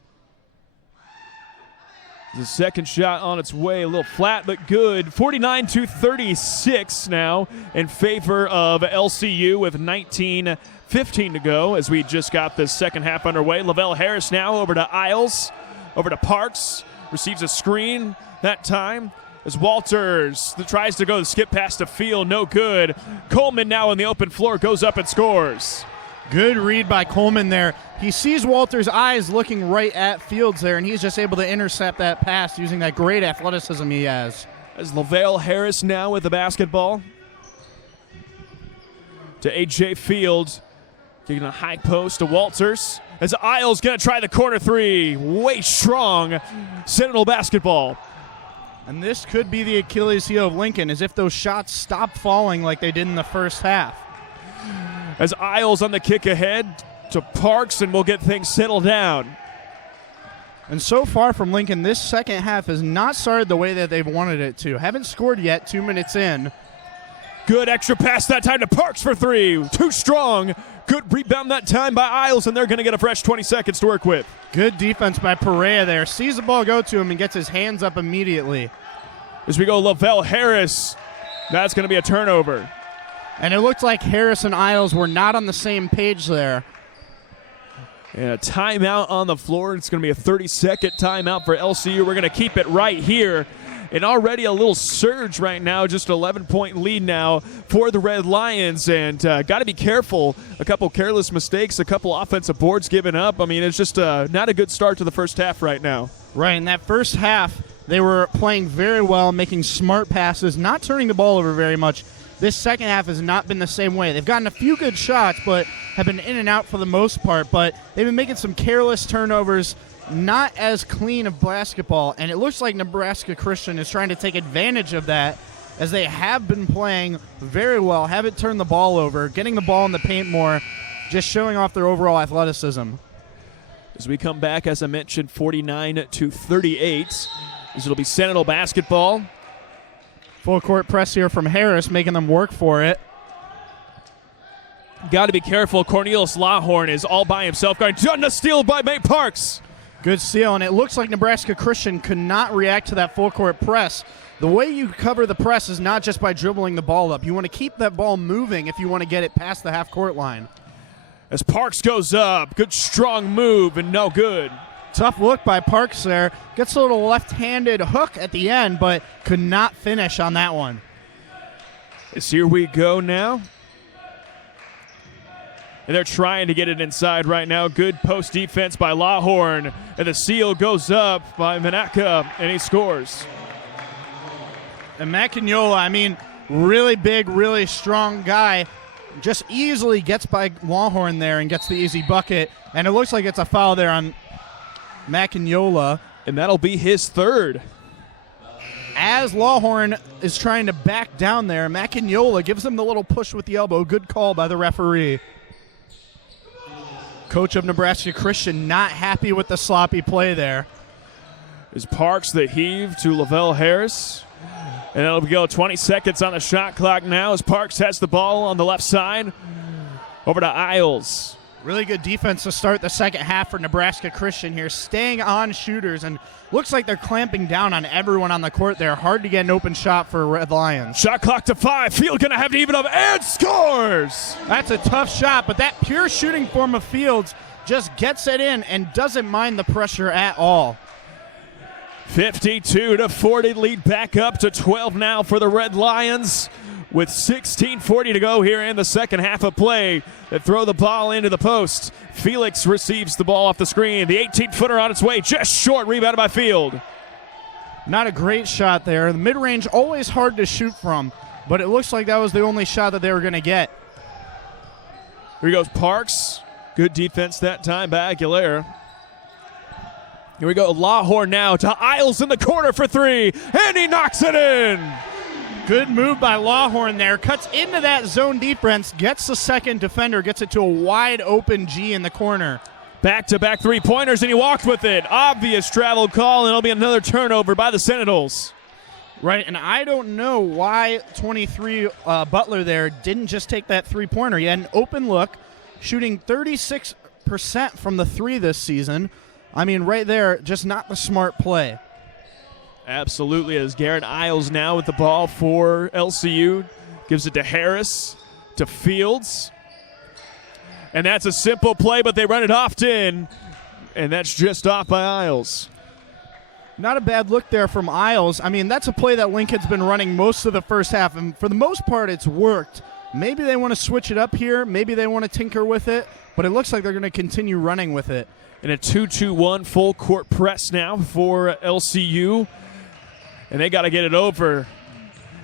The second shot on its way, a little flat but good. 49-36 now in favor of LCU with 19:15 to go as we just got the second half underway. Lavelle Harris now over to Isles, over to Parks, receives a screen that time as Walters tries to go the skip past the field, no good. Coleman now on the open floor goes up and scores. Good read by Coleman there. He sees Walters' eyes looking right at Fields there, and he's just able to intercept that pass using that great athleticism he has. As Lavelle Harris now with the basketball to A.J. Fields, kicking a high post to Walters. As Isles going to try the corner three. Way strong Sentinel basketball. And this could be the Achilles heel of Lincoln, as if those shots stop falling like they did in the first half. As Isles on the kick ahead to Parks, and we'll get things settled down. And so far from Lincoln, this second half has not started the way that they've wanted it to. Haven't scored yet, 2 minutes in. Good extra pass that time to Parks for 3. Too strong. Good rebound that time by Isles, and they're going to get a fresh 20 seconds to work with. Good defense by Perea there. Sees the ball go to him and gets his hands up immediately. As we go, Lavelle Harris. That's going to be a turnover. And it looked like Harris and Isles were not on the same page there. And a timeout on the floor. It's going to be a 30-second timeout for LCU. We're going to keep it right here. And already a little surge right now, just an 11-point lead now for the Red Lions. And got to be careful. A couple careless mistakes, a couple offensive boards given up. I mean, it's just not a good start to the first half right now. Right, in that first half, they were playing very well, making smart passes, not turning the ball over very much. This second half has not been the same way. They've gotten a few good shots, but have been in and out for the most part. But they've been making some careless turnovers, not as clean of basketball, and it looks like Nebraska Christian is trying to take advantage of that, as they have been playing very well, haven't turned the ball over, getting the ball in the paint more, just showing off their overall athleticism. As we come back, as I mentioned, 49-38. This will be Seminole basketball. Full court press here from Harris, making them work for it. Got to be careful. Cornelius Lawhorn is all by himself. Done a steal by Nate Parks. Good steal, and it looks like Nebraska Christian could not react to that full court press. The way you cover the press is not just by dribbling the ball up. You want to keep that ball moving if you want to get it past the half-court line. As Parks goes up, good strong move and no good. Tough look by Parks there. Gets a little left-handed hook at the end, but could not finish on that one. As here we go now. And they're trying to get it inside right now. Good post defense by Lawhorn. And the seal goes up by Manaka, and he scores. And Macagnola, I mean, really big, really strong guy. Just easily gets by Lawhorn there and gets the easy bucket. And it looks like it's a foul there on Macagnola. And that'll be his third. As Lawhorn is trying to back down there, Macagnola gives him the little push with the elbow. Good call by the referee. Coach of Nebraska Christian not happy with the sloppy play there. Is Parks the heave to Lavelle Harris. And it'll go 20 seconds on the shot clock now as Parks has the ball on the left side. Over to Isles. Really good defense to start the second half for Nebraska Christian here, staying on shooters, and looks like they're clamping down on everyone on the court there. Hard to get an open shot for Red Lions. Shot clock to 5. Field going to have to even up and scores. That's a tough shot, but that pure shooting form of Fields just gets it in and doesn't mind the pressure at all. 52-40, lead back up to 12 now for the Red Lions with 16:40 to go here in the second half of play. They throw the ball into the post. Felix receives the ball off the screen. The 18-footer on its way, just short, rebounded by Field. Not a great shot there. The mid-range always hard to shoot from, but it looks like that was the only shot that they were going to get. Here goes Parks. Good defense that time by Aguilera. Here we go, Lawhorn now to Isles in the corner for 3, and he knocks it in. Good move by Lawhorn there. Cuts into that zone defense, gets the second defender, gets it to a wide open G in the corner. Back-to-back three-pointers, and he walked with it. Obvious travel call, and it'll be another turnover by the Sentinels. Right, and I don't know why 23 Butler there didn't just take that three-pointer. He had an open look, shooting 36% from the three this season. I mean, right there, just not the smart play. Absolutely, as Garrett Isles now with the ball for LCU. Gives it to Harris, to Fields. And that's a simple play, but they run it often, and that's just off by Isles. Not a bad look there from Isles. I mean, that's a play that Lincoln's been running most of the first half, and for the most part, it's worked. Maybe they want to switch it up here. Maybe they want to tinker with it, but it looks like they're going to continue running with it. And a 2-2-1 full court press now for LCU. And they got to get it over.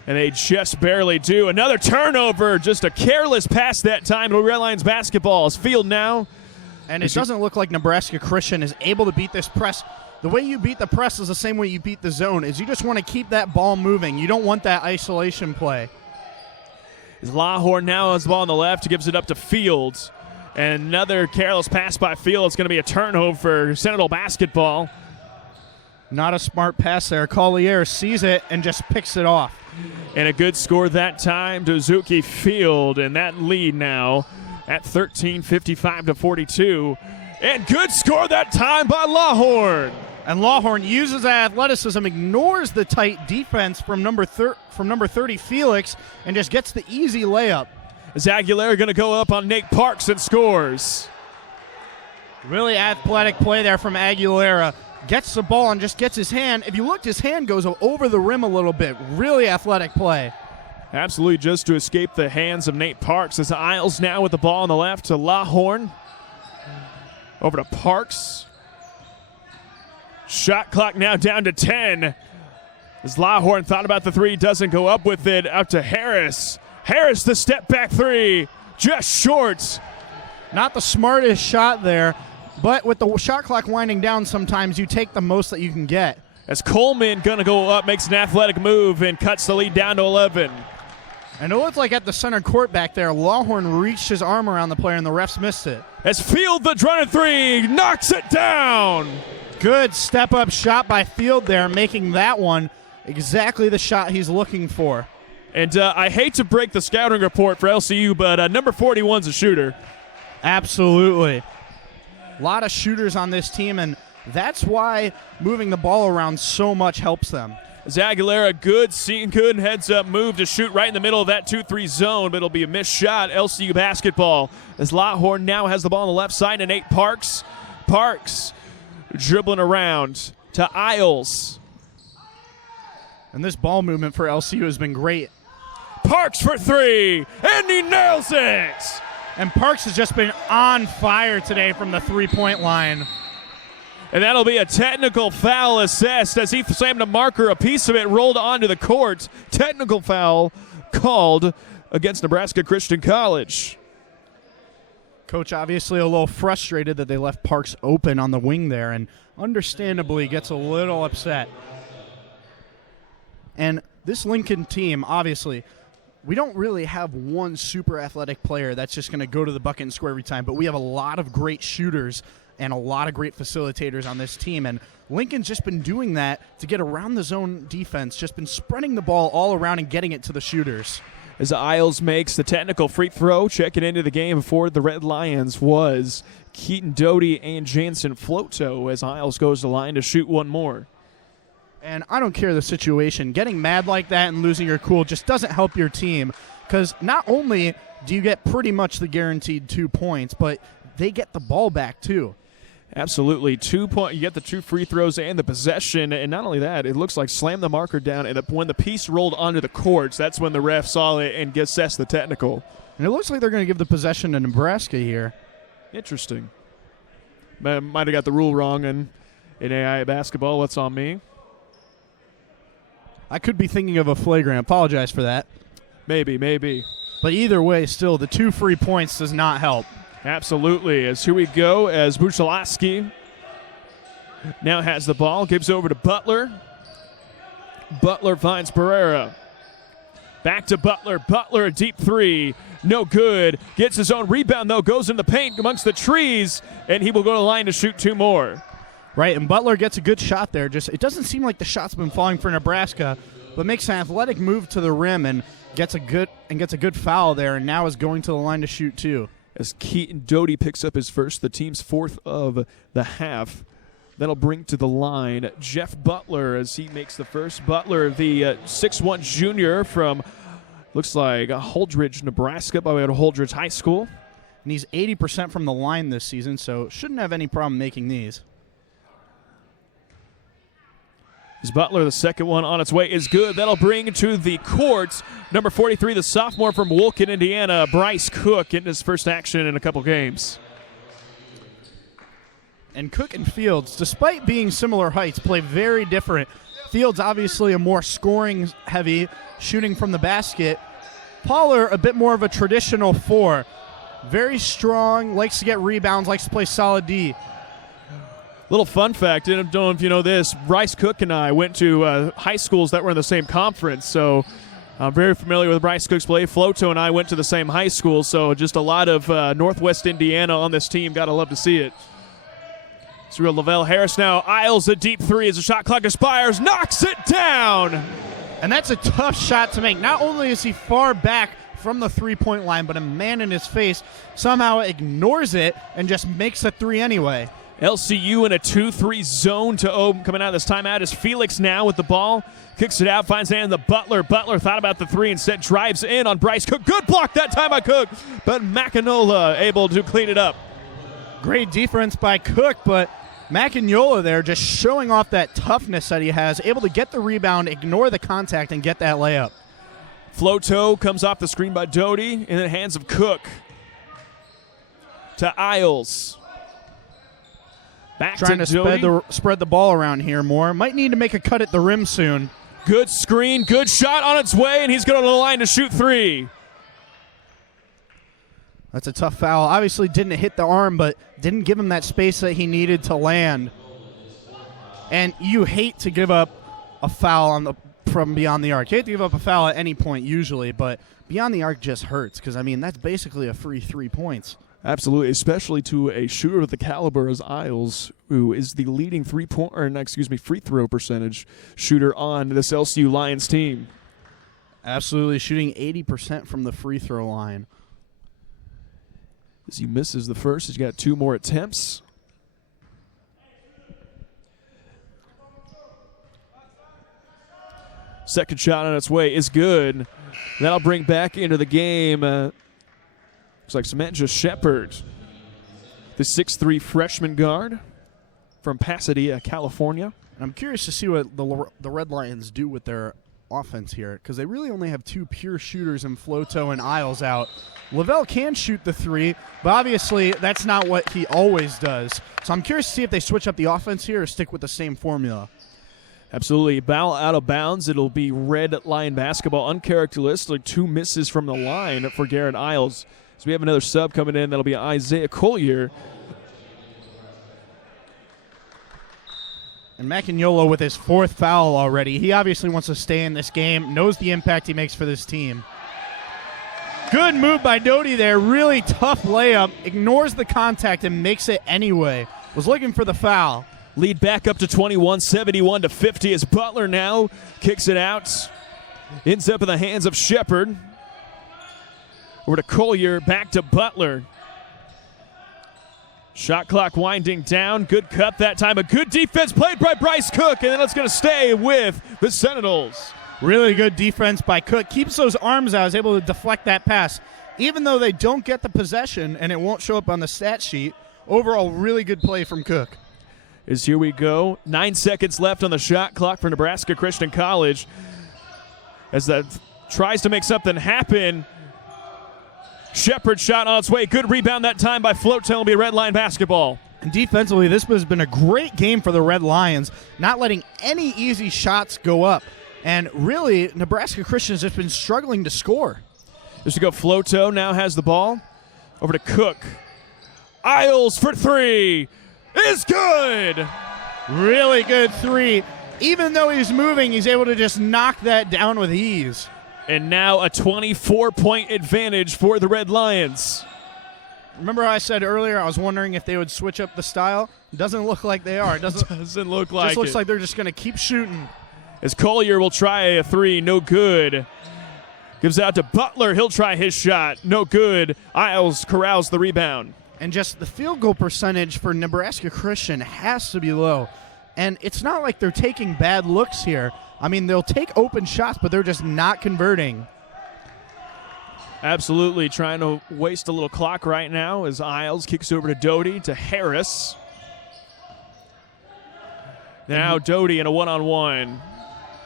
And they just barely do. Another turnover. Just a careless pass that time. Red Lions basketball is Field now. And it doesn't look like Nebraska Christian is able to beat this press. The way you beat the press is the same way you beat the zone, is you just want to keep that ball moving. You don't want that isolation play. Lawhorn now has the ball on the left. Gives it up to Fields. And another careless pass by Field. It's going to be a turnover for Seminole basketball. Not a smart pass there. Collier sees it and just picks it off. And a good score that time to Zuki Field. And that lead now at 13, 55-42. And good score that time by Lawhorn. And Lawhorn uses that athleticism, ignores the tight defense from number 30 Felix, and just gets the easy layup. Is Aguilera going to go up on Nate Parks and scores? Really athletic play there from Aguilera. Gets the ball and just gets his hand. If you looked, his hand goes over the rim a little bit. Really athletic play. Absolutely, just to escape the hands of Nate Parks. As Isles now with the ball on the left to Lawhorn. Over to Parks. Shot clock now down to 10. As Lawhorn thought about the three, doesn't go up with it. Out to Harris. Harris, the step back three. Just short. Not the smartest shot there. But with the shot clock winding down, sometimes you take the most that you can get. As Coleman going to go up, makes an athletic move, and cuts the lead down to 11. And it looked like at the center court back there, Lawhorn reached his arm around the player, and the refs missed it. As Field, the running three, knocks it down. Good step-up shot by Field there, making that one exactly the shot he's looking for. And I hate to break the scouting report for LCU, but number 41's a shooter. Absolutely. A lot of shooters on this team, and that's why moving the ball around so much helps them. As Aguilera, good heads-up move to shoot right in the middle of that 2-3 zone, but it'll be a missed shot. LCU basketball. As Lawhorn now has the ball on the left side, and Nate Parks. Parks dribbling around to Isles. And this ball movement for LCU has been great. Parks for three, and he nails it! And Parks has just been on fire today from the three-point line. And that'll be a technical foul assessed as he slammed a marker. A piece of it rolled onto the court. Technical foul called against Nebraska Christian College. Coach obviously a little frustrated that they left Parks open on the wing there, and understandably gets a little upset. And this Lincoln team, obviously, we don't really have one super athletic player that's just going to go to the bucket and score every time, but we have a lot of great shooters and a lot of great facilitators on this team. And Lincoln's just been doing that to get around the zone defense, just been spreading the ball all around and getting it to the shooters. As Isles makes the technical free throw, checking into the game for the Red Lions was Keaton Doty and Jansen Floto, as Isles goes to the line to shoot one more. And I don't care the situation. Getting mad like that and losing your cool just doesn't help your team, because not only do you get pretty much the guaranteed 2 points, but they get the ball back too. Absolutely. 2 point. You get the 2 free throws and the possession. And not only that, it looks like slam the marker down. And when the piece rolled onto the courts, that's when the ref saw it and assessed the technical. And it looks like they're going to give the possession to Nebraska here. Interesting. Might have got the rule wrong in AI basketball. What's on me? I could be thinking of a flagrant. Apologize for that. Maybe. But either way, still, the 2 free points does not help. Absolutely. As here we go, as Buchalowski now has the ball, gives over to Butler. Butler finds Pereira. Back to Butler. Butler, a deep three. No good. Gets his own rebound, though. Goes in the paint amongst the trees, and he will go to the line to shoot 2 more. Right, and Butler gets a good shot there. Just it doesn't seem like the shot's been falling for Nebraska, but makes an athletic move to the rim and gets a good foul there, and now is going to the line to shoot 2. As Keaton Doty picks up his first, the team's 4th of the half. That'll bring to the line Jeff Butler as he makes the first. Butler, the 6'1 junior from, looks like Holdridge, Nebraska, by way of Holdridge High School. And he's 80% from the line this season, so shouldn't have any problem making these. As Butler, the second one on its way, is good. That'll bring to the court number 43, the sophomore from Wolcott, Indiana, Bryce Cook, getting his first action in a couple games. And Cook and Fields, despite being similar heights, play very different. Fields obviously a more scoring-heavy, shooting from the basket. Pollard, a bit more of a traditional 4. Very strong, likes to get rebounds, likes to play solid D. Little fun fact, I don't know if you know this, Bryce Cook and I went to high schools that were in the same conference, so I'm very familiar with Bryce Cook's play. Floto and I went to the same high school, so just a lot of Northwest Indiana on this team. Gotta love to see it. It's real Lavelle Harris now. Isles a deep three as the shot clock expires, knocks it down! And that's a tough shot to make. Not only is he far back from the three-point line, but a man in his face somehow ignores it and just makes a 3 anyway. LCU in a 2-3 zone to open. Coming out of this timeout is Felix now with the ball. Kicks it out, finds it in the Butler. Butler thought about the 3, instead drives in on Bryce Cook. Good block that time by Cook, but Macanola able to clean it up. Great defense by Cook, but Macanola there just showing off that toughness that he has, able to get the rebound, ignore the contact, and get that layup. Floto comes off the screen by Doty in the hands of Cook. To Isles. Back trying to spread the ball around here more. Might need to make a cut at the rim soon. Good screen, good shot on its way, and he's going to the line to shoot 3. That's a tough foul. Obviously didn't hit the arm, but didn't give him that space that he needed to land. And you hate to give up a foul from beyond the arc. You hate to give up a foul at any point usually, but beyond the arc just hurts because, I mean, that's basically a free 3 points. Absolutely, especially to a shooter of the caliber as Isles, who is the leading free throw percentage shooter on this LCU Lions team. Absolutely, shooting 80% from the free throw line. As he misses the first, he's got 2 more attempts. Second shot on its way is good. That'll bring back into the game. Looks like Samantha Shepard, the 6'3" freshman guard from Pasadena, California. And I'm curious to see what the Red Lions do with their offense here, because they really only have 2 pure shooters in Floto and Isles out. Lavelle can shoot the 3, but obviously that's not what he always does. So I'm curious to see if they switch up the offense here or stick with the same formula. Absolutely. Ball out of bounds. It'll be Red Lion basketball. Uncharacteristic, 2 misses from the line for Garrett Isles. So we have another sub coming in. That'll be Isaiah Collier. And Macagnolo with his 4th foul already. He obviously wants to stay in this game, knows the impact he makes for this team. Good move by Doty there. Really tough layup. Ignores the contact and makes it anyway. Was looking for the foul. Lead back up to 21, 71-50 as Butler now kicks it out. Ends up in the hands of Shepard. Over to Collier, back to Butler. Shot clock winding down. Good cut that time. A good defense played by Bryce Cook, and then it's going to stay with the Sentinels. Really good defense by Cook. Keeps those arms out, is able to deflect that pass. Even though they don't get the possession and it won't show up on the stat sheet, overall really good play from Cook. As here we go. 9 seconds left on the shot clock for Nebraska Christian College. As that tries to make something happen. Shepard shot on its way. Good rebound that time by Float. It'll be Red Line basketball. And defensively, this has been a great game for the Red Lions, not letting any easy shots go up. And really, Nebraska Christian has just been struggling to score. As we go, Floto now has the ball. Over to Cook. Isles for 3 is good. Really good 3. Even though he's moving, he's able to just knock that down with ease. And now a 24-point advantage for the Red Lions. Remember how I said earlier I was wondering if they would switch up the style? It doesn't look like they are. It doesn't look like it. Just looks like they're just going to keep shooting. As Collier will try a 3, no good. Gives out to Butler. He'll try his shot. No good. Isles corrals the rebound. And just the field goal percentage for Nebraska Christian has to be low. And it's not like they're taking bad looks here. I mean, they'll take open shots, but they're just not converting. Absolutely trying to waste a little clock right now as Isles kicks over to Doty to Harris. Now Doty in a one-on-one.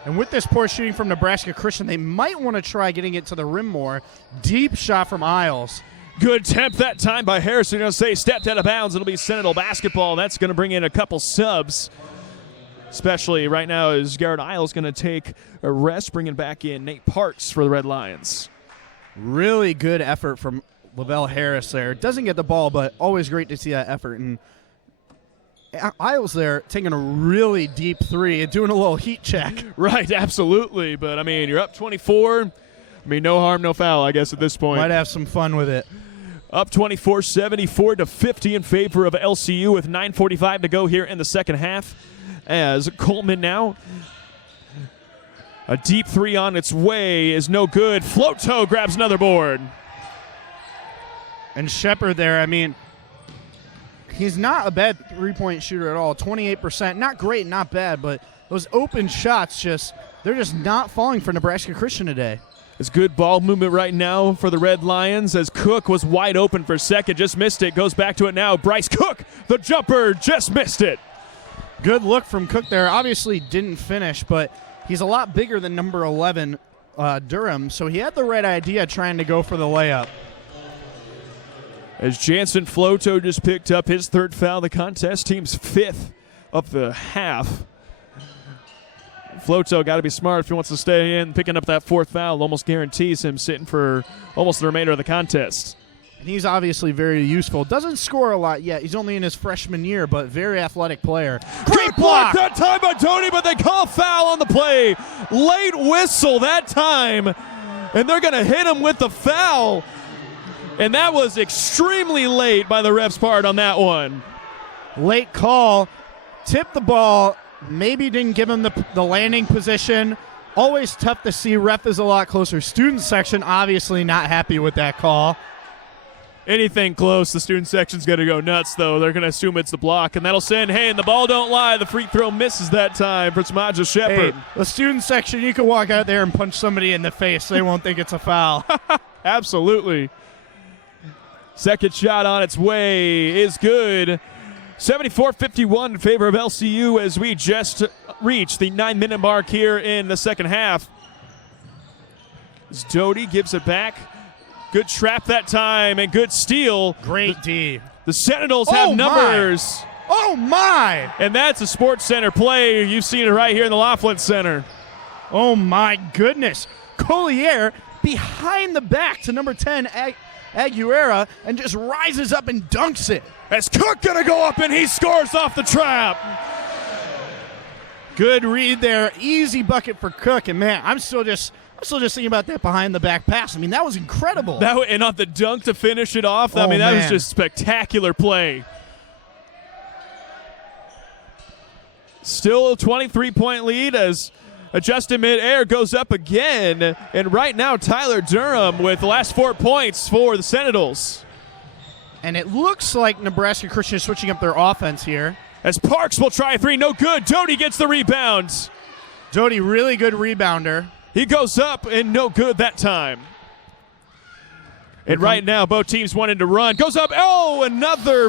And with this poor shooting from Nebraska Christian, they might want to try getting it to the rim more. Deep shot from Isles. Good attempt that time by Harris. They're going to say stepped out of bounds. It'll be Sentinel basketball. That's going to bring in a couple subs. Especially right now as Garrett Isles going to take a rest, bringing back in Nate Parks for the Red Lions. Really good effort from Lavelle Harris there. Doesn't get the ball, but always great to see that effort. And Isles there taking a really deep 3 and doing a little heat check. Right, absolutely. But, I mean, you're up 24. I mean, no harm, no foul, I guess, at this point. Might have some fun with it. Up 24, 74-50 in favor of LCU with 9:45 to go here in the second half. As Coleman now, a deep 3 on its way is no good. Floto grabs another board. And Shepard there, I mean, he's not a bad three-point shooter at all. 28%, not great, not bad, but those open shots they're just not falling for Nebraska Christian today. It's good ball movement right now for the Red Lions as Cook was wide open for a second, just missed it, goes back to it now. Bryce Cook, the jumper, just missed it. Good look from Cook there. Obviously didn't finish, but he's a lot bigger than number 11, Durham, so he had the right idea trying to go for the layup. As Jansen Floto just picked up his 3rd foul of the contest, team's 5th of the half. Floto got to be smart if he wants to stay in. Picking up that 4th foul almost guarantees him sitting for almost the remainder of the contest. And he's obviously very useful. Doesn't score a lot yet. He's only in his freshman year, but very athletic player. Great block that time by Tony, but they call foul on the play. Late whistle that time, and they're going to hit him with the foul. And that was extremely late by the ref's part on that one. Late call. Tipped the ball. Maybe didn't give him the landing position. Always tough to see. Ref is a lot closer. Student section obviously not happy with that call. Anything close, the student section's going to go nuts, though. They're going to assume it's the block, and that'll send, hey, and the ball don't lie. The free throw misses that time for Samaja Shepherd. Hey, the student section, you can walk out there and punch somebody in the face. They won't think it's a foul. Absolutely. Second shot on its way is good. 74-51 in favor of LCU as we just reached the 9-minute mark here in the second half. As Doty gives it back. Good trap that time and good steal. Great D. The Sentinels have numbers. Oh, my. And that's a Sports Center play. You've seen it right here in the Laughlin Center. Oh, my goodness. Collier behind the back to number 10, Aguilera, and just rises up and dunks it. As Cook going to go up and he scores off the trap. Good read there. Easy bucket for Cook. And, man, I'm still just thinking about that behind-the-back pass. I mean, that was incredible. And on the dunk to finish it off, that was just spectacular play. Still a 23-point lead as adjusted mid-air goes up again. And right now, Tyler Durham with the last 4 points for the Sentinels. And it looks like Nebraska Christian is switching up their offense here. As Parks will try a three, no good. Doty gets the rebound. Doty, really good rebounder. He goes up and no good that time. And right now, both teams wanting to run. Goes up, another.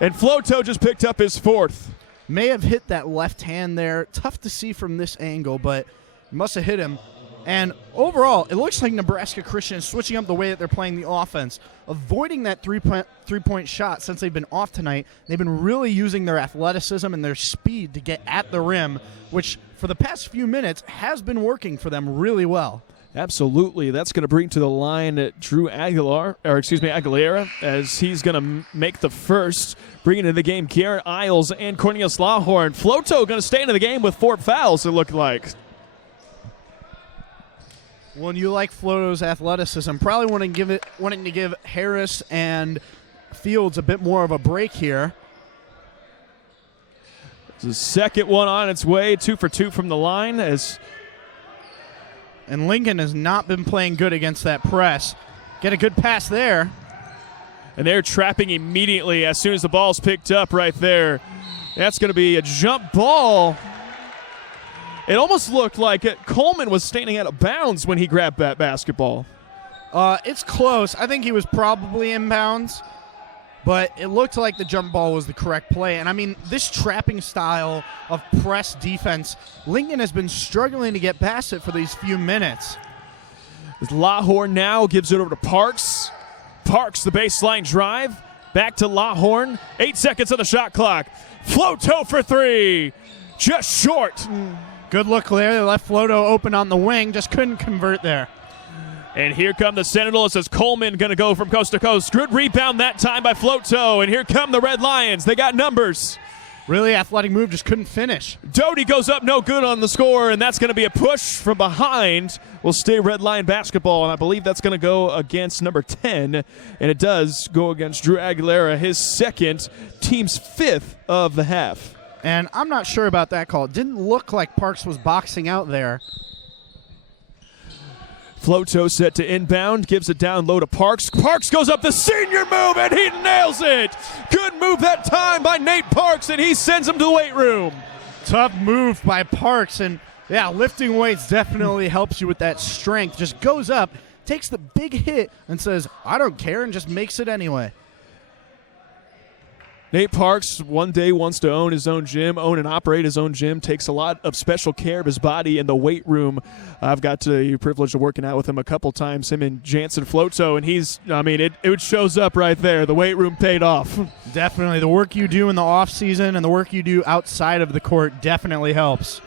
And Floto just picked up his fourth. May have hit that left hand there. Tough to see from this angle, but must have hit him. And overall, it looks like Nebraska Christian is switching up the way that they're playing the offense, avoiding that three-point shot since they've been off tonight. They've been really using their athleticism and their speed to get at the rim, which for the past few minutes has been working for them really well. Absolutely. That's going to bring to the line Drew Aguilera, as he's going to make the first. Bringing into the game Garrett Isles and Cornelius Lawhorn. Floto going to stay into the game with 4 fouls, it looked like. Well, you like Floto's athleticism. Probably wanting to give Harris and Fields a bit more of a break here. The second one on its way, 2 for 2 from the line. And Lincoln has not been playing good against that press. Get a good pass there. And they're trapping immediately as soon as the ball's picked up right there. That's going to be a jump ball. It almost looked like Coleman was standing out of bounds when he grabbed that basketball. It's close. I think he was probably in bounds. But it looked like the jump ball was the correct play. And, I mean, this trapping style of press defense, Lincoln has been struggling to get past it for these few minutes. Lawhorn now gives it over to Parks. Parks, the baseline drive. Back to Lawhorn. 8 seconds on the shot clock. Floto for 3. Just short. Good look there. They left Floto open on the wing. Just couldn't convert there. And here come the Sentinels as Coleman going to go from coast to coast. Good rebound that time by Floto. And here come the Red Lions. They got numbers. Really athletic move, just couldn't finish. Doty goes up, no good on the score, and that's going to be a push from behind. Will stay Red Lion basketball, and I believe that's going to go against number 10. And it does go against Drew Aguilera, his second, team's 5th of the half. And I'm not sure about that call. It didn't look like Parks was boxing out there. Floto set to inbound, gives it down low to Parks. Parks goes up the senior move, and he nails it. Good move that time by Nate Parks, and he sends him to the weight room. Tough move by Parks, and yeah, lifting weights definitely helps you with that strength. Just goes up, takes the big hit, and says, I don't care, and just makes it anyway. Nate Parks one day wants to own his own gym, own and operate his own gym, takes a lot of special care of his body in the weight room. I've got the privilege of working out with him a couple times, him and Jansen Floto, and it shows up right there. The weight room paid off. Definitely. The work you do in the off season and the work you do outside of the court definitely helps.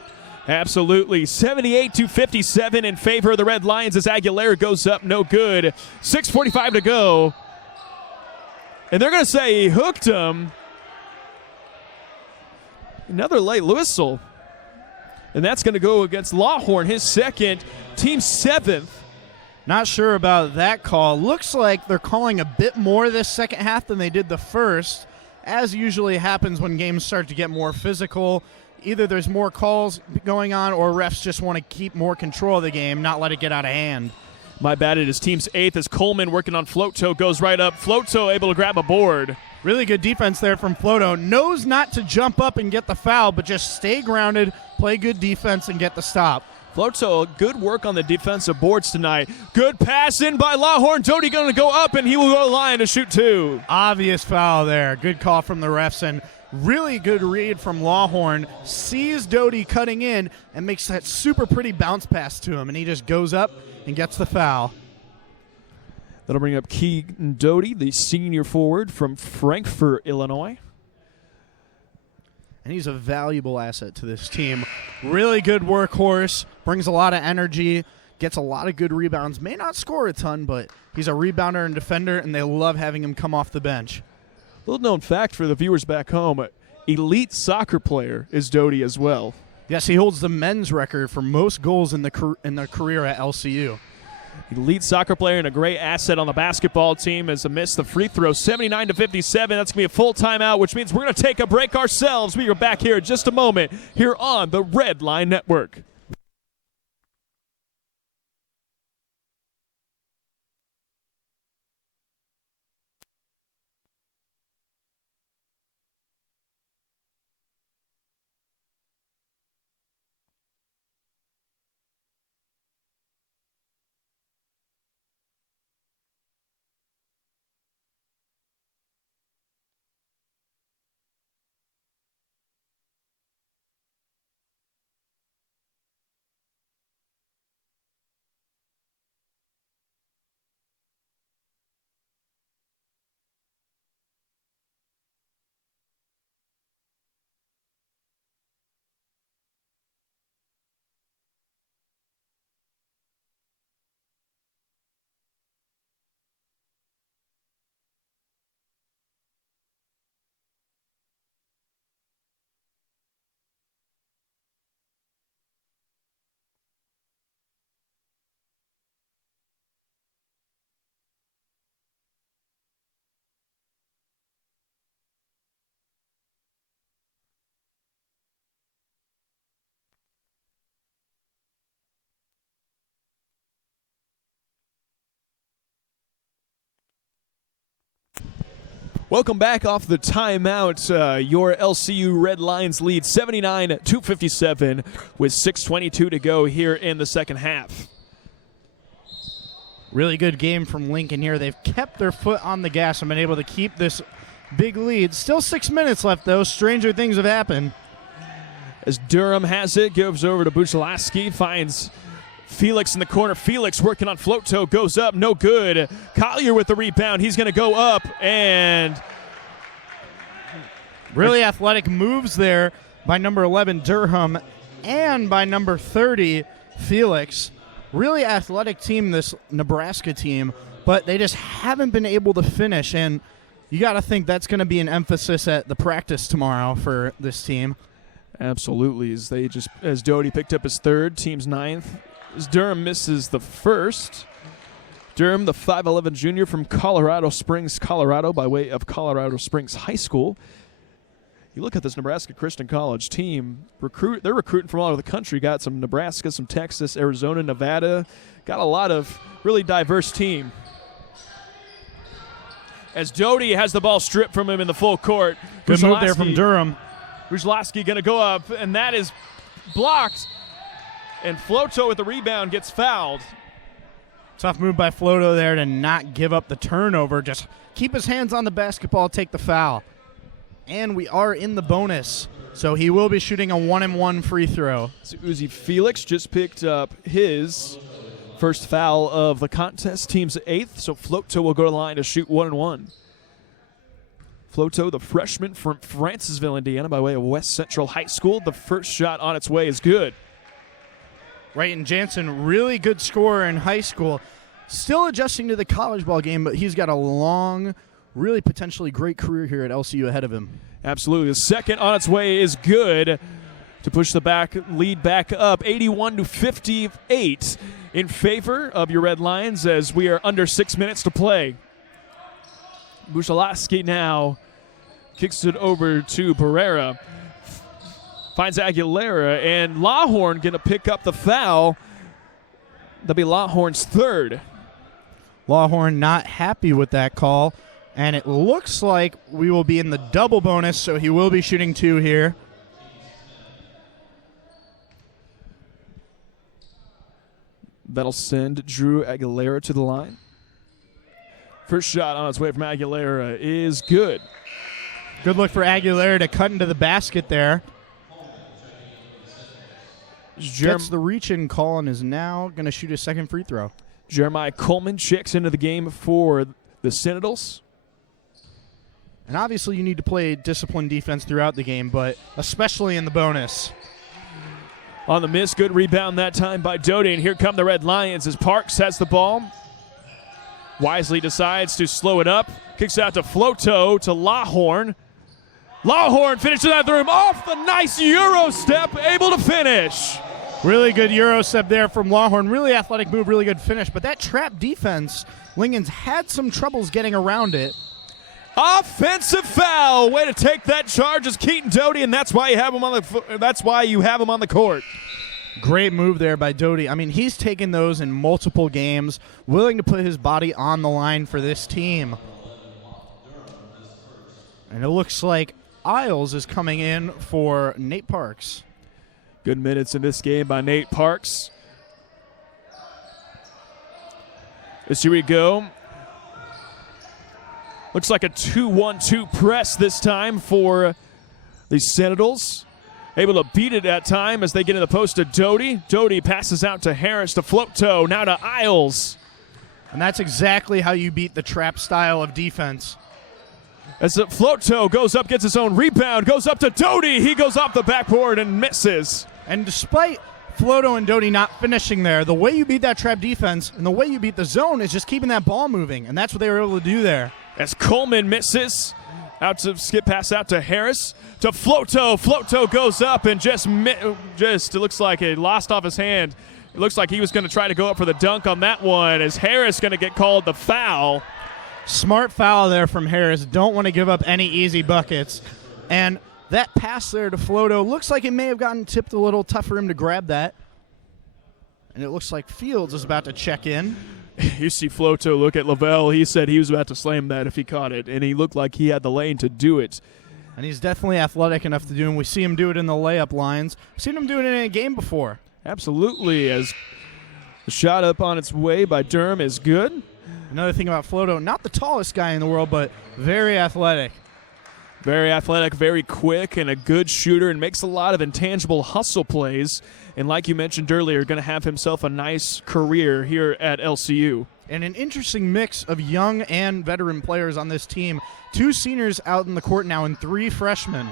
Absolutely. 78-57 in favor of the Red Lions as Aguilera goes up, no good. 6:45 to go. And they're going to say he hooked him. Another late whistle. And that's going to go against Lawhorn, his second, team 7th. Not sure about that call. Looks like they're calling a bit more this second half than they did the first, as usually happens when games start to get more physical. Either there's more calls going on or refs just want to keep more control of the game, not let it get out of hand. My bad, it is team's 8th as Coleman working on Floto, goes right up. Floto able to grab a board. Really good defense there from Floto. Knows not to jump up and get the foul, but just stay grounded, play good defense, and get the stop. Floto, good work on the defensive boards tonight. Good pass in by Lawhorn. Doty going to go up, and he will go to the line to shoot 2. Obvious foul there. Good call from the refs, and really good read from Lawhorn. Sees Doty cutting in and makes that super pretty bounce pass to him, and he just goes up and gets the foul. That'll bring up Keegan Doty, the senior forward from Frankfort, Illinois. And he's a valuable asset to this team. Really good workhorse, brings a lot of energy, gets a lot of good rebounds. May not score a ton, but he's a rebounder and defender, and they love having him come off the bench. Little known fact for the viewers back home, elite soccer player is Doty as well. Yes, he holds the men's record for most goals in the career at LCU. Elite soccer player and a great asset on the basketball team as a miss the free throw, 79-57. That's going to be a full timeout, which means we're going to take a break ourselves. We are back here in just a moment here on the Red Line Network. Welcome back off the timeout. Your LCU Red Lions lead 79-57 with 6:22 to go here in the second half. Really good game from Lincoln here. They've kept their foot on the gas and been able to keep this big lead. Still 6 minutes left, though. Stranger things have happened. As Durham has it, gives over to Buchalaski, finds Felix in the corner. Felix working on Floto, goes up, no good. Collier with the rebound. He's going to go up, and really athletic moves there by number 11, Durham, and by number 30, Felix. Really athletic team, this Nebraska team, but they just haven't been able to finish, and you got to think that's going to be an emphasis at the practice tomorrow for this team. Absolutely, as Doty picked up his third, team's 9th. As Durham misses the first. Durham, the 5'11 junior from Colorado Springs, Colorado, by way of Colorado Springs High School. You look at this Nebraska Christian College team, they're recruiting from all over the country. Got some Nebraska, some Texas, Arizona, Nevada. Got a lot of really diverse team. As Doty has the ball stripped from him in the full court. Good move there from Durham. Buchalaski going to go up, and that is blocked. And Floto with the rebound gets fouled. Tough move by Floto there to not give up the turnover. Just keep his hands on the basketball, take the foul. And we are in the bonus, so he will be shooting a 1-and-1 free throw. So Uzi Felix just picked up his first foul of the contest, team's 8th, so Floto will go to the line to shoot 1-and-1. Floto, the freshman from Francisville, Indiana, by way of West Central High School. The first shot on its way is good. Rayton Jansen, really good scorer in high school. Still adjusting to the college ball game, but he's got a long really potentially great career here at LCU ahead of him. Absolutely. The second on its way is good to push the lead back up, 81-58 in favor of your Red Lions as we are under 6 minutes to play. Bushalaski now kicks it over to Pereira. Finds Aguilera, and Lawhorn going to pick up the foul. That'll be Lawhorn's third. Lawhorn not happy with that call, and it looks like we will be in the double bonus, so he will be shooting 2 here. That'll send Drew Aguilera to the line. First shot on its way from Aguilera is good. Good look for Aguilera to cut into the basket there. Gets the reach-in call and is now going to shoot his second free throw. Jeremiah Coleman checks into the game for the Sentinels. And obviously you need to play disciplined defense throughout the game, but especially in the bonus. On the miss, good rebound that time by Doty, and here come the Red Lions as Parks has the ball. Wisely decides to slow it up. Kicks out to Floto to Lawhorn. Lawhorn finishes that room off the nice Euro step, able to finish. Really good Euro step there from Lawhorn. Really athletic move, really good finish. But that trap defense, Lincoln's had some troubles getting around it. Offensive foul. Way to take that charge as Keaton Doty, and that's why you have him on the court. Great move there by Doty. I mean, he's taken those in multiple games, willing to put his body on the line for this team. And it looks like Isles is coming in for Nate Parks. Good minutes in this game by Nate Parks. As here we go. Looks like a 2-1-2 press this time for the Sentinels. Able to beat it at time as they get in the post to Doty. Doty passes out to Harris to Floto, now to Isles. And that's exactly how you beat the trap style of defense. As Floto goes up, gets his own rebound, goes up to Doty. He goes off the backboard and misses. And despite Floto and Doty not finishing there, the way you beat that trap defense and the way you beat the zone is just keeping that ball moving, and that's what they were able to do there. As Coleman misses, out to skip pass out to Harris, to Floto. Floto goes up and just it looks like it lost off his hand. It looks like he was going to try to go up for the dunk on that one, as Harris going to get called the foul. Smart foul there from Harris. Don't want to give up any easy buckets. And that pass there to Floto looks like it may have gotten tipped a little, tough for him to grab that. And it looks like Fields is about to check in. You see Floto look at Lavelle. He said he was about to slam that if he caught it, and he looked like he had the lane to do it. And he's definitely athletic enough to do it. We see him do it in the layup lines. We've seen him do it in a game before. Absolutely, as the shot up on its way by Durham is good. Another thing about Floto, not the tallest guy in the world, but very athletic. Very athletic, very quick, and a good shooter, and makes a lot of intangible hustle plays. And like you mentioned earlier, going to have himself a nice career here at LCU. And an interesting mix of young and veteran players on this team. 2 seniors out in the court now and 3 freshmen.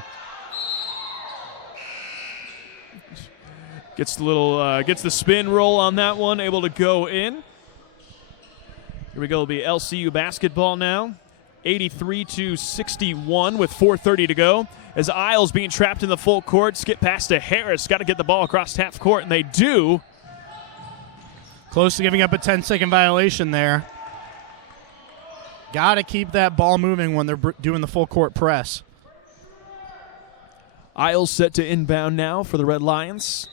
Gets the spin roll on that one, able to go in. Here we go, it'll be LCU basketball now. 83-61 with 4:30 to go. As Isles being trapped in the full court, skip pass to Harris. Got to get the ball across half court, and they do. Close to giving up a 10-second violation there. Got to keep that ball moving when they're doing the full court press. Isles set to inbound now for the Red Lions.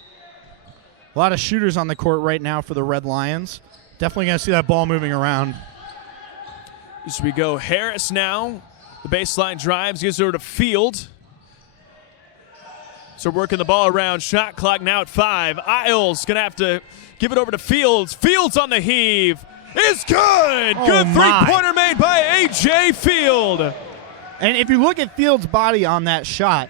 A lot of shooters on the court right now for the Red Lions. Definitely going to see that ball moving around. As we go, Harris now. The baseline drives, gives it over to Field. So working the ball around. Shot clock now at 5. Isles going to have to give it over to Fields. Fields on the heave. Is good. Oh, good my. three-pointer made by A.J. Field. And if you look at Fields' body on that shot,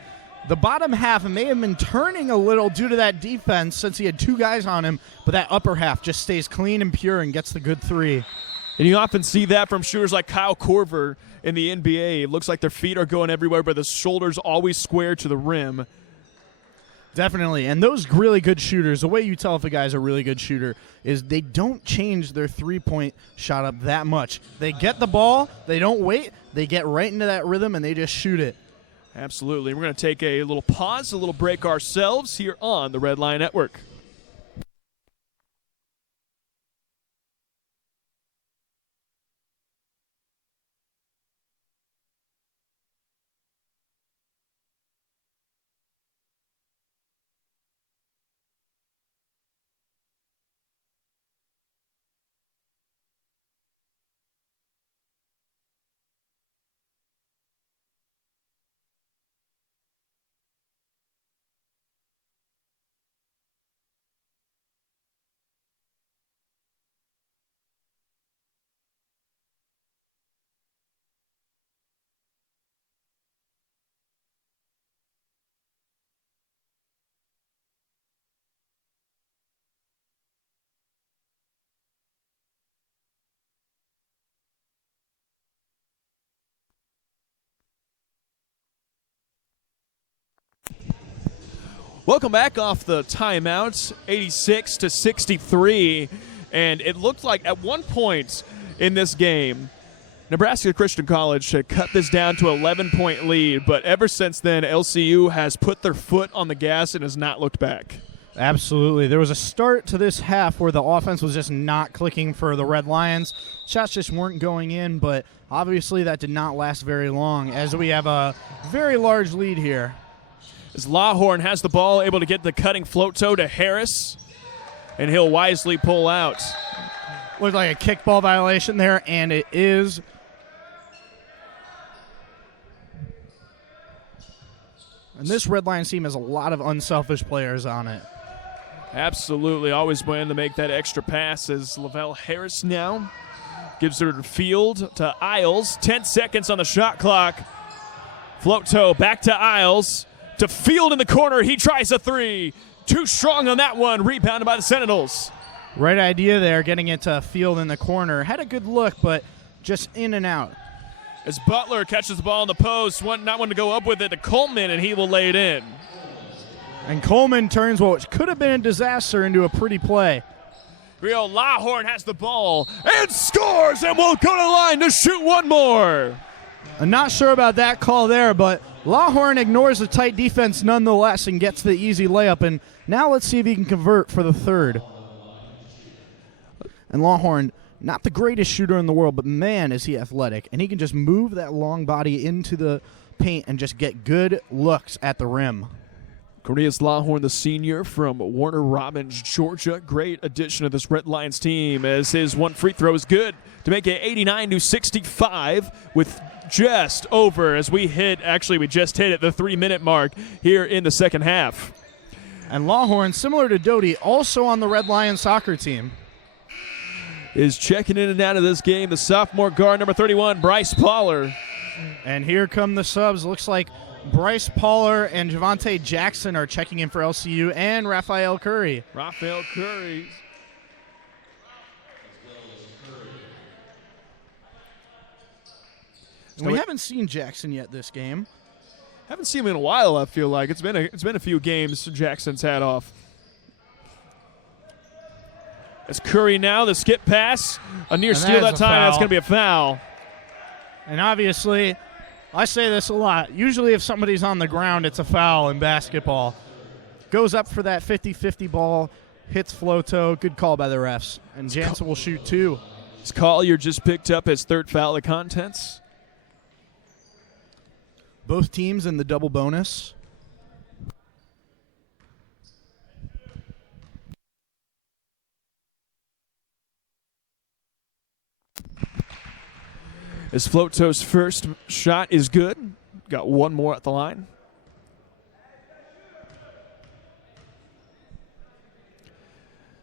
the bottom half may have been turning a little due to that defense since he had 2 guys on him, but that upper half just stays clean and pure and gets the good 3. And you often see that from shooters like Kyle Korver in the NBA. It looks like their feet are going everywhere, but the shoulders always square to the rim. Definitely, and those really good shooters, the way you tell if a guy's a really good shooter is they don't change their three-point shot up that much. They get the ball, they don't wait, they get right into that rhythm, and they just shoot it. Absolutely. We're going to take a little pause, a little break ourselves here on the Red Line Network. Welcome back off the timeout, 86-63, and it looked like at one point in this game, Nebraska Christian College had cut this down to an 11-point lead, but ever since then, LCU has put their foot on the gas and has not looked back. Absolutely. There was a start to this half where the offense was just not clicking for the Red Lions. Shots just weren't going in, but obviously that did not last very long as we have a very large lead here. As Lawhorn has the ball, able to get the cutting float toe to Harris, and he'll wisely pull out. Looked like a kickball violation there, and it is. And this Red Lions team has a lot of unselfish players on it. Absolutely. Always plan to make that extra pass as Lavelle Harris now gives her to Field to Isles. 10 seconds on the shot clock. Float toe back to Isles. To Field in the corner. He tries a three. Too strong on that one. Rebounded by the Sentinels. Right idea there, getting it to Field in the corner. Had a good look, but just in and out. As Butler catches the ball in the post, not one to go up with it to Coleman, and he will lay it in. And Coleman turns what could have been a disaster into a pretty play. Rio Lawhorn has the ball and scores, and will go to the line to shoot one more. I'm not sure about that call there, but Lawhorn ignores the tight defense nonetheless and gets the easy layup. And now let's see if he can convert for the third. And Lawhorn, not the greatest shooter in the world, but man, is he athletic. And he can just move that long body into the paint and just get good looks at the rim. Cornelius Lawhorn, the senior from Warner Robins, Georgia. Great addition to this Red Lions team as his one free throw is good to make it 89-65 with just over as we just hit at the 3-minute mark here in the second half. And Lawhorn, similar to Doty, also on the Red Lions soccer team, is checking in and out of this game. The sophomore guard, number 31, Bryce Poller. And here come the subs. Looks like Bryce Poller and Javante Jackson are checking in for LCU, and Raphael Curry. Raphael Curry. We haven't seen Jackson yet this game. Haven't seen him in a while, I feel like. It's been a few games Jackson's had off. As Curry now, the skip pass. A near steal that time. That's going to be a foul. And obviously, I say this a lot. Usually if somebody's on the ground, it's a foul in basketball. Goes up for that 50-50 ball, hits Floto. Good call by the refs. And Jansen will shoot two. Collier just picked up his third foul of the contents. Both teams in the double bonus. As Floto's first shot is good. Got one more at the line.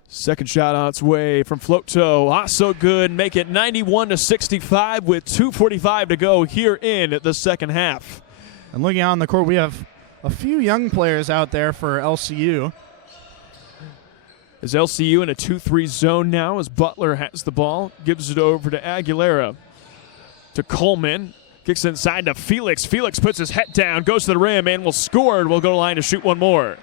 Second shot on its way from Floto. Also good. Make it 91-65 with 2:45 to go here in the second half. And looking out on the court, we have a few young players out there for LCU. Is LCU in a 2-3 zone now as Butler has the ball. Gives it over to Aguilera. To Coleman. Kicks inside to Felix. Felix puts his head down, goes to the rim, and will score, and will go to the line to shoot one more.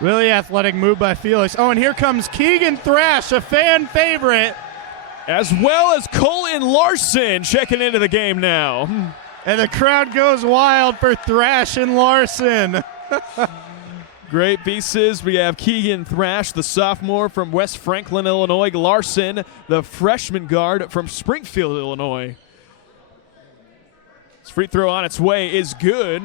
Really athletic move by Felix. Oh, and here comes Keegan Thrash, a fan favorite. As well as Colin Larson checking into the game now. And the crowd goes wild for Thrash and Larson. Great pieces. We have Keegan Thrash, the sophomore from West Franklin, Illinois. Larson, the freshman guard from Springfield, Illinois. This free throw on its way is good.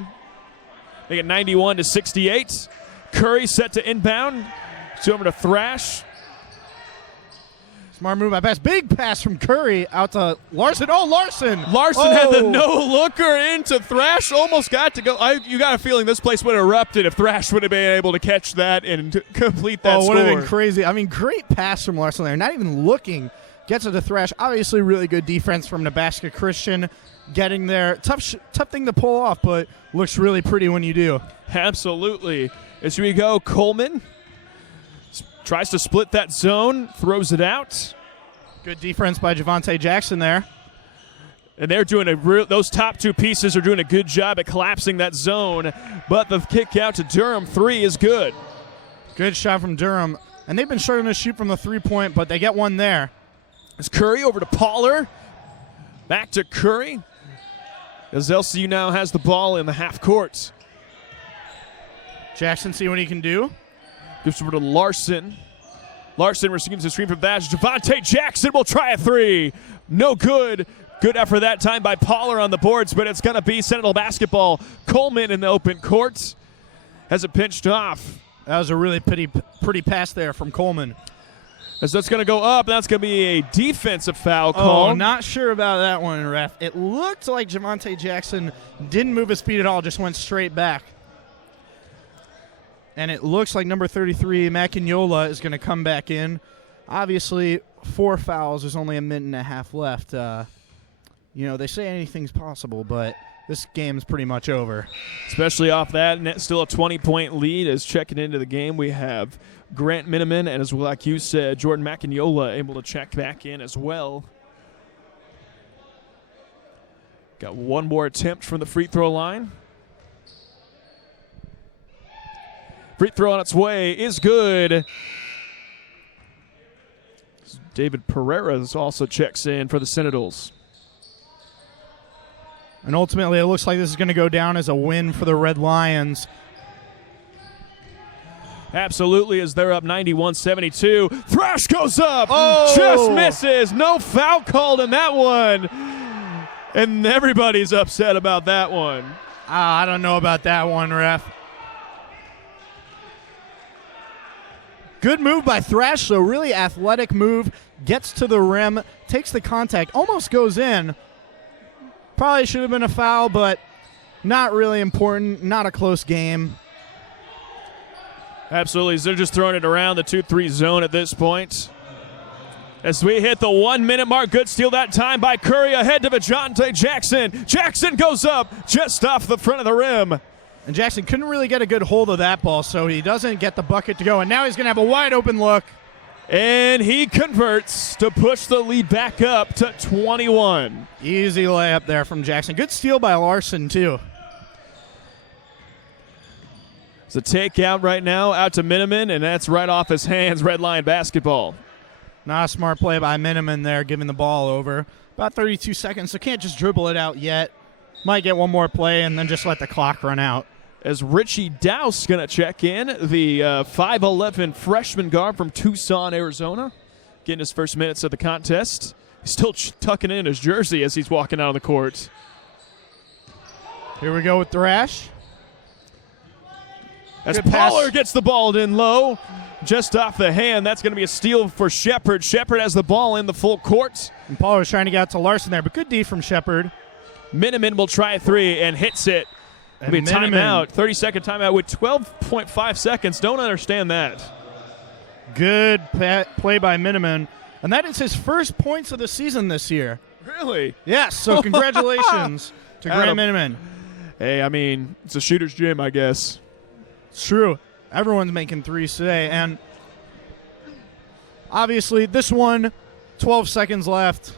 They get 91-68. Curry set to inbound. It's over to Thrash. Smart move by pass. Big pass from Curry out to Larson. Oh, Larson. Larson had the no-looker into Thrash. Almost got to go. You got a feeling this place would have erupted if Thrash would have been able to catch that and complete that score. Would have been crazy. I mean, great pass from Larson there. Not even looking. Gets it to Thrash. Obviously, really good defense from Nebraska Christian. Getting there. Tough thing to pull off, but looks really pretty when you do. Absolutely. As we go, Coleman tries to split that zone, throws it out. Good defense by Javante Jackson there. And they're doing those top two pieces are doing a good job at collapsing that zone. But the kick out to Durham, 3 is good. Good shot from Durham. And they've been struggling to shoot from the three-point, but they get one there. It's Curry over to Poller. Back to Curry. As LCU now has the ball in the half court. Jackson, see what he can do. Gives over to Larson. Larson receives a screen from that. Javante Jackson will try a 3. No good. Good effort that time by Poller on the boards, but it's going to be Sentinel basketball. Coleman in the open court has it pinched off. That was a really pretty pass there from Coleman. As that's going to go up, that's going to be a defensive foul call. Oh, not sure about that one, ref. It looked like Javante Jackson didn't move his feet at all, just went straight back. And it looks like number 33, Macagnola, is going to come back in. Obviously, 4 fouls. There's only a minute and a half left. They say anything's possible, but this game's pretty much over. Especially off that, and still a 20-point lead. As checking into the game, we have Grant Miniman, and as well, like you said, Jordan Macagnola able to check back in as well. Got one more attempt from the free throw line. Free throw on its way is good. David Pereira also checks in for the Sentinels. And ultimately, it looks like this is going to go down as a win for the Red Lions. Absolutely, as they're up 91-72. Thrash goes up. Oh! Just misses. No foul called in that one. And everybody's upset about that one. I don't know about that one, ref. Good move by Thrash, though. Really athletic move. Gets to the rim, takes the contact, almost goes in. Probably should have been a foul, but not really important. Not a close game. Absolutely. They're just throwing it around the 2-3 zone at this point. As we hit the 1 minute mark, good steal that time by Curry ahead to Javante Jackson. Jackson goes up just off the front of the rim. And Jackson couldn't really get a good hold of that ball, so he doesn't get the bucket to go. And now he's going to have a wide open look. And he converts to push the lead back up to 21. Easy layup there from Jackson. Good steal by Larson, too. It's a takeout right now out to Miniman, and that's right off his hands. Red Lion basketball. Not a smart play by Miniman there, giving the ball over. About 32 seconds, so can't just dribble it out yet. Might get one more play and then just let the clock run out. As Richie Douse going to check in, the 5'11 freshman guard from Tucson, Arizona, getting his first minutes of the contest. He's still tucking in his jersey as he's walking out on the court. Here we go with Thrash. As Poller gets the ball in low, just off the hand. That's going to be a steal for Shepard. Shepard has the ball in the full court. And Poller was trying to get out to Larson there, but good D from Shepard. Miniman will try a 3 and hits it. It'll be a timeout, 30-second timeout with 12.5 seconds. Don't understand that. Good play by Miniman. And that is his first points of the season this year. Really? Yes, so congratulations to Grant Miniman. Hey, I mean, it's a shooter's gym, I guess. It's true. Everyone's making threes today. And obviously, this one, 12 seconds left.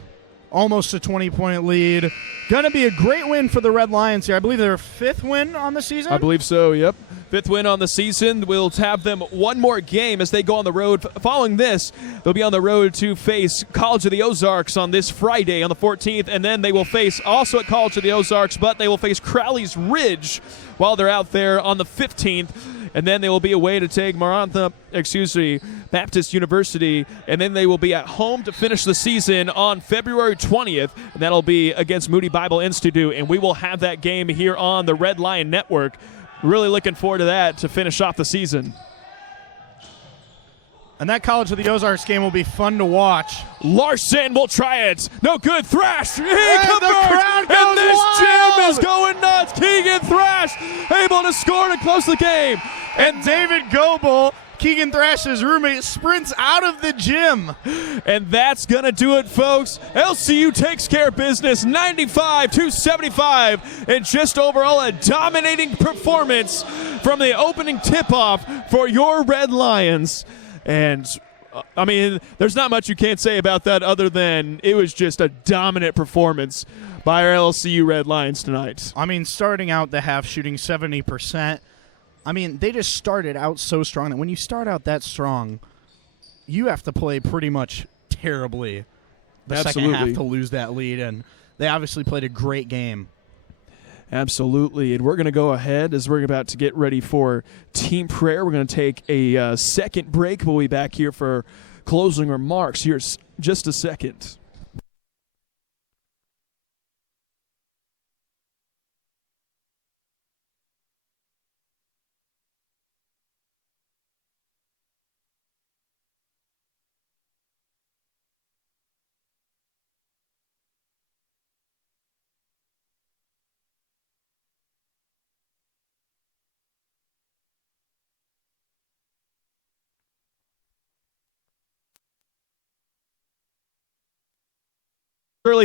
Almost a 20-point lead. Going to be a great win for the Red Lions here. I believe their 5th win on the season. I believe so, yep. Fifth win on the season. We'll have them one more game as they go on the road. Following this, they'll be on the road to face College of the Ozarks on this Friday on the 14th, and then they will face also at College of the Ozarks, but they will face Crowley's Ridge while they're out there on the 15th, and then they will be away to take Baptist University, and then they will be at home to finish the season on February 20th, and that'll be against Moody Bible Institute, and we will have that game here on the Red Lion Network. Really looking forward to that to finish off the season. And that College of the Ozarks game will be fun to watch. Larson will try it. No good. Thrash. He and converts. The crowd goes and this wild. gym is going nuts. Keegan Thrash able to score to close the game. And David Goebel, Keegan Thrash's roommate, sprints out of the gym. And that's going to do it, folks. LCU takes care of business 95-75, and just overall a dominating performance from the opening tip-off for your Red Lions. And, I mean, there's not much you can't say about that other than it was just a dominant performance by our LCU Red Lions tonight. I mean, starting out the half shooting 70%. I mean, they just started out so strong that when you start out that strong, you have to play pretty much terribly the second half to lose that lead, and they obviously played a great game. Absolutely, and we're going to go ahead as we're about to get ready for team prayer. We're going to take a second break. We'll be back here for closing remarks. Here's just a second.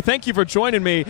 Thank you for joining me.